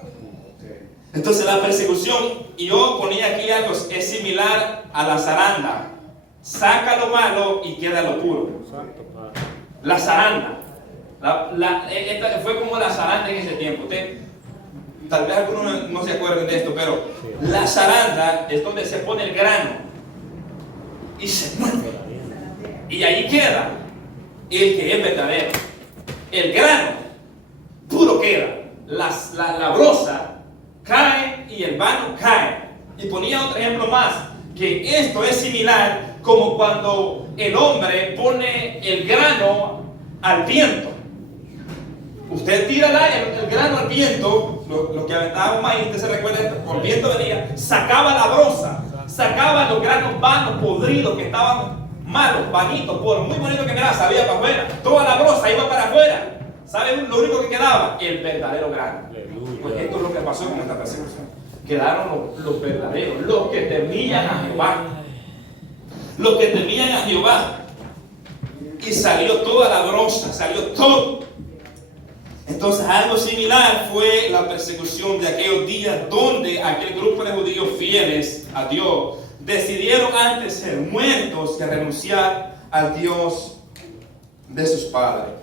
Entonces, la persecución, y yo ponía aquí algo, es similar a la zaranda. Saca lo malo y queda lo puro. La zaranda. Esta fue como la zaranda en ese tiempo. Tal vez algunos no se acuerden de esto, pero la zaranda es donde se pone el grano y se mueve. Y ahí queda el que es verdadero. El grano puro queda. La brosa cae y el vano cae. Y ponía otro ejemplo más, que esto es similar como cuando el hombre pone el grano al viento. Usted tira el grano al viento, lo que aventaba un maíz, usted se recuerda, por viento venía, sacaba la brosa, sacaba los granos vanos, podridos, que estaban malos, vaguitos, por muy bonito que quedaba, salía para afuera. Toda la brosa iba para afuera. ¿Sabe lo único que quedaba? El verdadero grano. Pues esto es lo que pasó con esta persecución. Quedaron los verdaderos, los que temían a Jehová. Los que temían a Jehová. Y salió toda la brosa, salió todo. Entonces algo similar fue la persecución de aquellos días donde aquel grupo de judíos fieles a Dios decidieron antes ser muertos que renunciar al Dios de sus padres.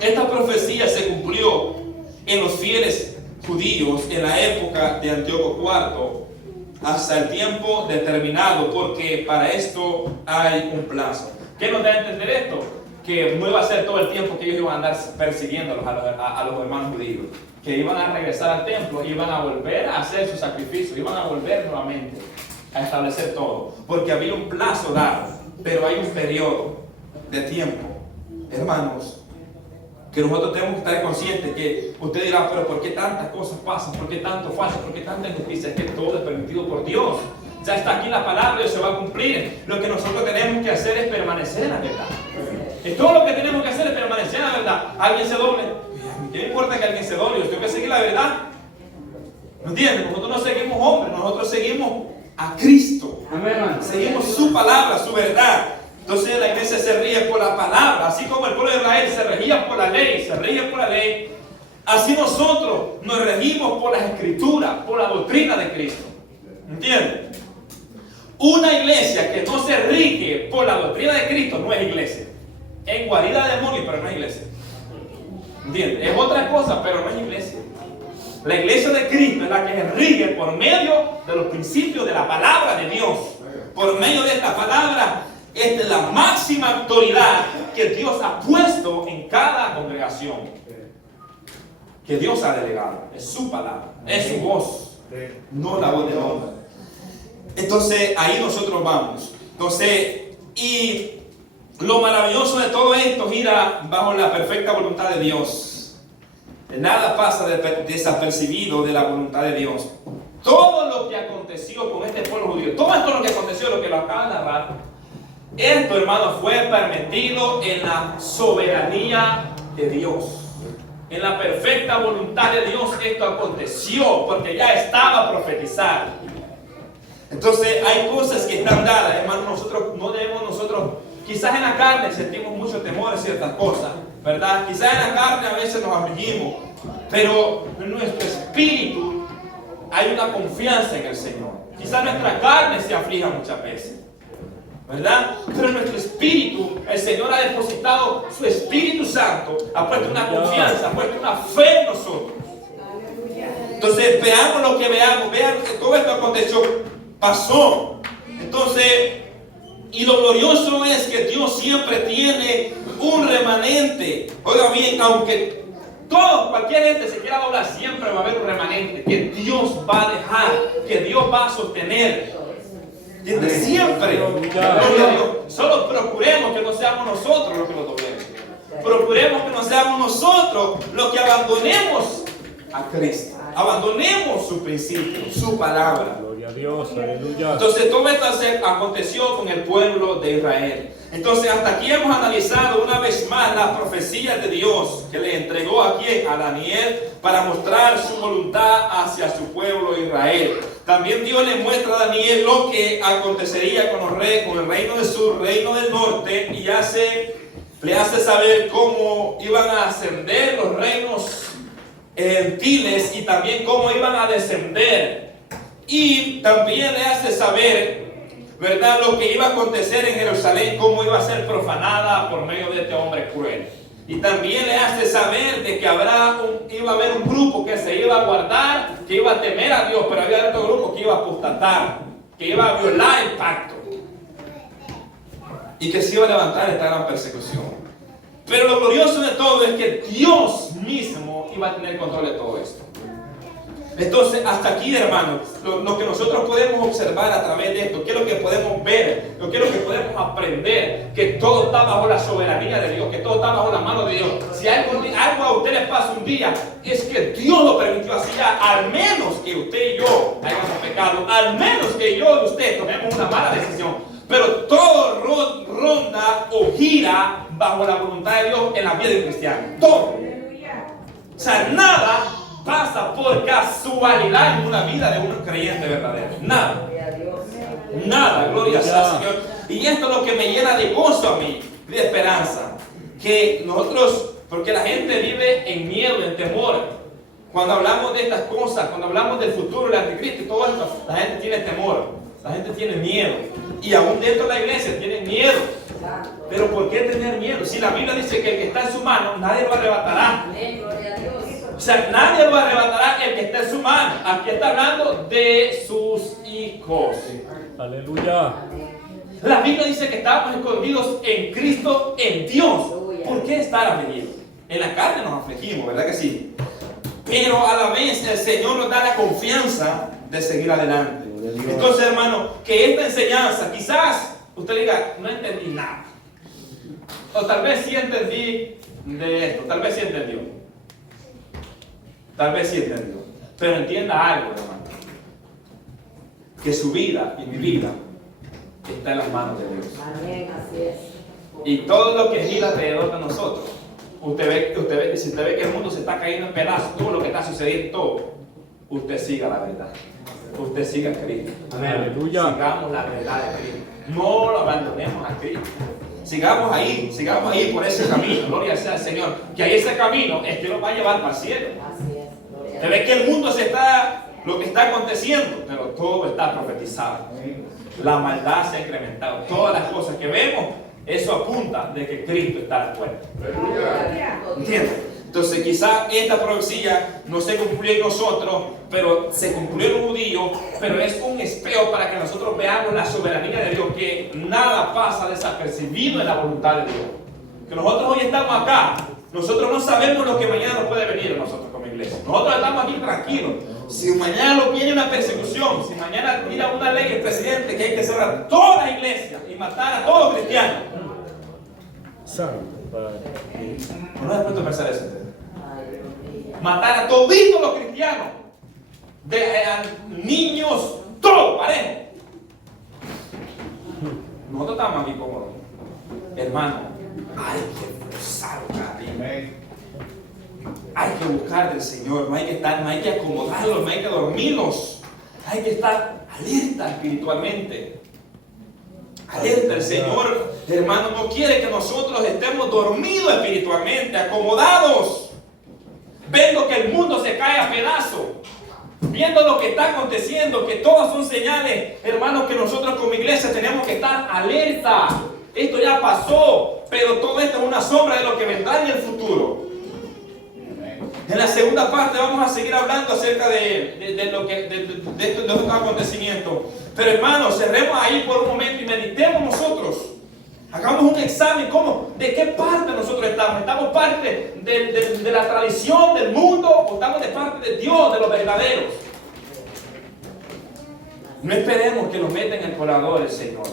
Esta profecía se cumplió en los fieles judíos en la época de Antíoco IV hasta el tiempo determinado, porque para esto hay un plazo. ¿Qué nos da a entender esto? Que no iba a ser todo el tiempo que ellos iban a andar persiguiendo a los hermanos judíos, que iban a regresar al templo, iban a volver a hacer su sacrificio, iban a volver nuevamente a establecer todo, porque había un plazo dado, pero hay un periodo de tiempo, hermanos, que nosotros tenemos que estar conscientes. Que usted dirá, pero ¿por qué tantas cosas pasan? ¿Por qué tanto falso? ¿Por qué tanta injusticia? Es que todo es permitido por Dios. Ya está aquí la palabra y se va a cumplir. Lo que nosotros tenemos que hacer es permanecer en la verdad. Y todo lo que tenemos que hacer es permanecer en la verdad. Alguien se doble, ¿qué me importa que alguien se doble? Yo tengo que seguir la verdad. ¿No entienden? Nosotros no seguimos hombres, nosotros seguimos a Cristo. Amén. Seguimos su palabra, su verdad. Entonces la iglesia se rige por la palabra. Así como el pueblo de Israel se regía por la ley, se rige por la ley, así nosotros nos regimos por las escrituras, por la doctrina de Cristo. ¿Entienden? Una iglesia que no se rige por la doctrina de Cristo no es iglesia. Es guarida de demonios, pero no es iglesia. ¿Entienden? Es otra cosa, pero no es iglesia. La iglesia de Cristo es la que se rige por medio de los principios de la palabra de Dios. Por medio de esta palabra, esta es la máxima autoridad que Dios ha puesto en cada congregación. Que Dios ha delegado. Es su palabra, es su voz, no la voz del hombre. Entonces, ahí nosotros vamos. Entonces, y lo maravilloso de todo esto gira bajo la perfecta voluntad de Dios. Nada pasa desapercibido de la voluntad de Dios. Todo lo que aconteció con este pueblo judío, todo esto lo que aconteció, lo que lo acaba de narrar, esto, hermano, fue permitido en la soberanía de Dios. En la perfecta voluntad de Dios esto aconteció porque ya estaba profetizado. Entonces hay cosas que están dadas, hermano. Nosotros no debemos, quizás en la carne sentimos mucho temor a ciertas cosas, ¿verdad? Quizás en la carne a veces nos afligimos, pero en nuestro espíritu hay una confianza en el Señor. Quizás nuestra carne se aflija muchas veces, ¿verdad? Pero en nuestro espíritu, el Señor ha depositado su Espíritu Santo, ha puesto una confianza, ha puesto una fe en nosotros. Entonces, veamos lo que veamos, vean que todo esto aconteció, pasó. Entonces, y lo glorioso es que Dios siempre tiene un remanente. Oiga bien, aunque cualquier gente se quiera doblar, siempre va a haber un remanente que Dios va a dejar, que Dios va a sostener. Siempre. Solo procuremos que no seamos nosotros los que nos doblemos. Procuremos que no seamos nosotros los que abandonemos a Cristo. Abandonemos su principio, su palabra. Gloria a Dios, aleluya. Entonces todo esto aconteció con el pueblo de Israel. Entonces hasta aquí hemos analizado una vez más las profecías de Dios que le entregó aquí a Daniel para mostrar su voluntad hacia su pueblo Israel. También Dios le muestra a Daniel lo que acontecería con el reino del sur, reino del norte, y le hace saber cómo iban a ascender los reinos gentiles y también cómo iban a descender. Y también le hace saber, ¿verdad?, lo que iba a acontecer en Jerusalén, cómo iba a ser profanada por medio de este hombre cruel. Y también le hace saber de que iba a haber un grupo que se iba a guardar, que iba a temer a Dios, pero había otro grupo que iba a apostatar, que iba a violar el pacto y que se iba a levantar esta gran persecución. Pero lo glorioso de todo es que Dios mismo iba a tener control de todo esto. Entonces, hasta aquí, hermanos, lo que nosotros podemos observar a través de esto, ¿qué es lo que podemos ver? ¿Qué es lo que podemos aprender? Que todo está bajo la soberanía de Dios, que todo está bajo la mano de Dios. Si algo a usted les pasa un día, es que Dios lo permitió así ya. Al menos que usted y yo hayamos pecado, al menos que yo y usted tomemos una mala decisión. Pero todo ronda o gira bajo la voluntad de Dios en la vida de un cristiano. Todo. O sea, nada pasa por casualidad en una vida de un creyente verdadero. Nada. Nada, gloria sea al Señor. Y esto es lo que me llena de gozo a mí, de esperanza. Que nosotros, porque la gente vive en miedo, en temor. Cuando hablamos de estas cosas, cuando hablamos del futuro, del anticristo y todo esto, la gente tiene temor, la gente tiene miedo. Y aún dentro de la iglesia tienen miedo. Pero ¿por qué tener miedo? Si la Biblia dice que el que está en su mano, nadie lo arrebatará. O sea, nadie lo arrebatará el que está en su mano. Aquí está hablando de sus hijos. Aleluya. La Biblia dice que estamos escondidos en Cristo, en Dios. ¿Por qué estar afligidos? En la carne nos afligimos, ¿verdad que sí? Pero a la vez el Señor nos da la confianza de seguir adelante. Entonces, hermano, que esta enseñanza, quizás usted diga, no entendí nada. O tal vez sí entendí de esto, tal vez sí entendió. Tal vez sí entendió. Pero entienda algo, hermano. Que su vida y mi vida está en las manos de Dios. Amén, así es. Y todo lo que gira alrededor de nosotros, usted ve, si usted ve que el mundo se está cayendo en pedazos, todo lo que está sucediendo, todo, usted siga la verdad. Usted siga a Cristo. Amén. Aleluya. Sigamos la verdad de Cristo. No lo abandonemos a Cristo. Sigamos ahí por ese camino. Gloria sea al Señor. Que ahí ese camino es que nos va a llevar para el cielo. Así es. Gloria a Usted ve que el mundo lo que está aconteciendo, pero todo está profetizado. La maldad se ha incrementado. Todas las cosas que vemos, eso apunta de que Cristo está a la puerta. ¿Entiendes? Entonces quizá esta profecía no se cumplió en nosotros, pero se cumplió en los judíos, pero es un espejo para que nosotros veamos la soberanía de Dios, que nada pasa desapercibido en la voluntad de Dios. Que nosotros hoy estamos acá, nosotros no sabemos lo que mañana nos puede venir a nosotros como iglesia. Nosotros estamos aquí tranquilos. Si mañana viene una persecución, si mañana tira una ley el presidente que hay que cerrar toda la iglesia y matar a todos los cristianos, Santo Padre. ¿no les puesto a pensar eso? matar a toditos los cristianos, a niños, todo parejo. Nosotros estamos aquí como hermano. Hay que forzarlo cada día. Hay que buscar del Señor. No hay que estar, no hay que acomodarlos, no hay que dormirlos. Hay que estar alerta espiritualmente. Alerta. El Señor, hermano, no quiere que nosotros estemos dormidos espiritualmente, acomodados, viendo que el mundo se cae a pedazos, viendo lo que está aconteciendo, que todas son señales, hermanos, que nosotros como iglesia tenemos que estar alerta. Esto ya pasó, pero todo esto es una sombra de lo que vendrá en el futuro. En la segunda parte vamos a seguir hablando acerca de estos acontecimientos. Pero hermanos, cerremos ahí por un momento y meditemos nosotros. Hagamos un examen, ¿de qué parte nosotros estamos? ¿Estamos parte de la tradición del mundo o estamos de parte de Dios, de los verdaderos? No esperemos que nos metan en el colador el Señor.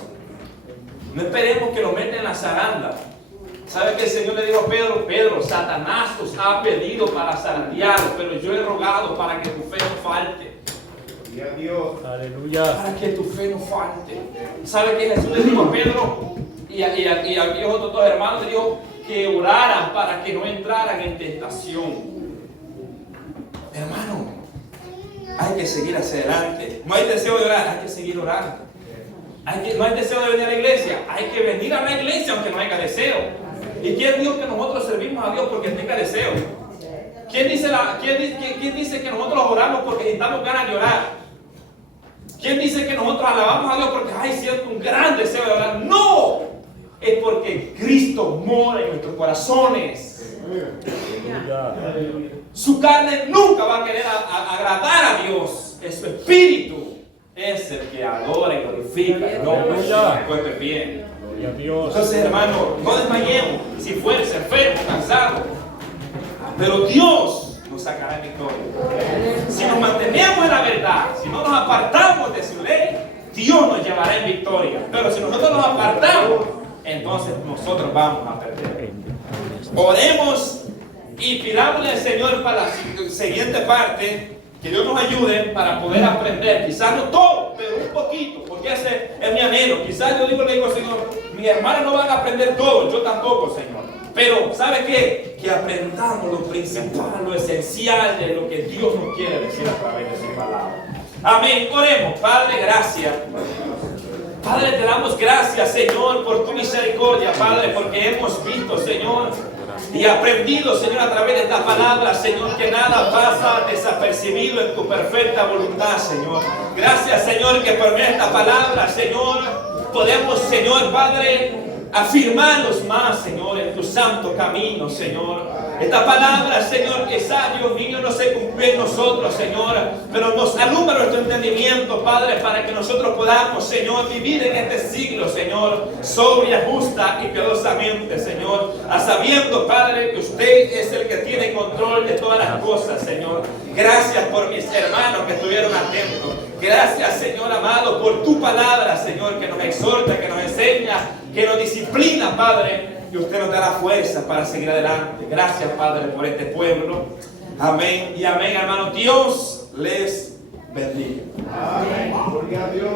No esperemos que nos metan en la zaranda. ¿Sabe que el Señor le dijo a Pedro? Pedro, Satanás os ha pedido para zarandearos, pero yo he rogado para que tu fe no falte. Y a Dios. Aleluya. Para que tu fe no falte. ¿Sabe que Jesús le dijo a Pedro y a aquellos otros dos hermanos? Le dijo que oraran para que no entraran en tentación. Hermano, hay que seguir hacia adelante. No hay deseo de orar, hay que seguir orando. No hay deseo de venir a la iglesia, hay que venir a la iglesia aunque no haya deseo. ¿Y quién dijo que nosotros servimos a Dios porque tenga deseo? ¿Quién dice que nosotros oramos porque necesitamos ganas de orar? ¿Quién dice que nosotros alabamos a Dios porque siento un gran deseo de orar? ¡No! Es porque Cristo mora en nuestros corazones. Su carne nunca va a querer agradar a Dios. Es su espíritu. Es el que adora y glorifica el nombre de Dios. Encuentre bien. Entonces, hermano, no desmayemos. Si fuerza, enfermo, cansado. Pero Dios nos sacará en victoria. Si nos mantenemos en la verdad, si no nos apartamos de su ley, Dios nos llevará en victoria. Pero si nosotros nos apartamos, entonces nosotros vamos a perder. Oremos y pidámosle al Señor para la siguiente parte. Que Dios nos ayude para poder aprender, quizás no todo, pero un poquito, porque ese es mi anhelo. Quizás yo le digo al Señor, mis hermanos no van a aprender todo, yo tampoco, Señor. Pero, ¿sabe qué? Que aprendamos lo principal, lo esencial de lo que Dios nos quiere decir a través de su palabra. Amén. Oremos. Padre, gracias. Padre, te damos gracias, Señor, por tu misericordia, Padre, porque hemos visto, Señor, y aprendido, Señor, a través de esta palabra, Señor, que nada pasa desapercibido en tu perfecta voluntad, Señor. Gracias, Señor, que por medio de esta palabra, Señor, podemos, Señor, Padre, afirmarnos más, Señor, en tu santo camino, Señor. Esta palabra, Señor, que Dios mío, no se cumplió en nosotros, Señor, pero nos alumbra nuestro entendimiento, Padre, para que nosotros podamos, Señor, vivir en este siglo, Señor, sobria, justa y piadosamente, Señor, sabiendo, Padre, que usted es el que tiene control de todas las cosas, Señor. Gracias por mis hermanos que estuvieron atentos. Gracias, Señor amado, por tu palabra, Señor, que nos exhorta, que nos enseña, que nos disciplina, Padre. Y usted nos dará fuerza para seguir adelante. Gracias, Padre, por este pueblo. Amén y amén, hermano. Dios les bendiga. Amén. Gloria a Dios.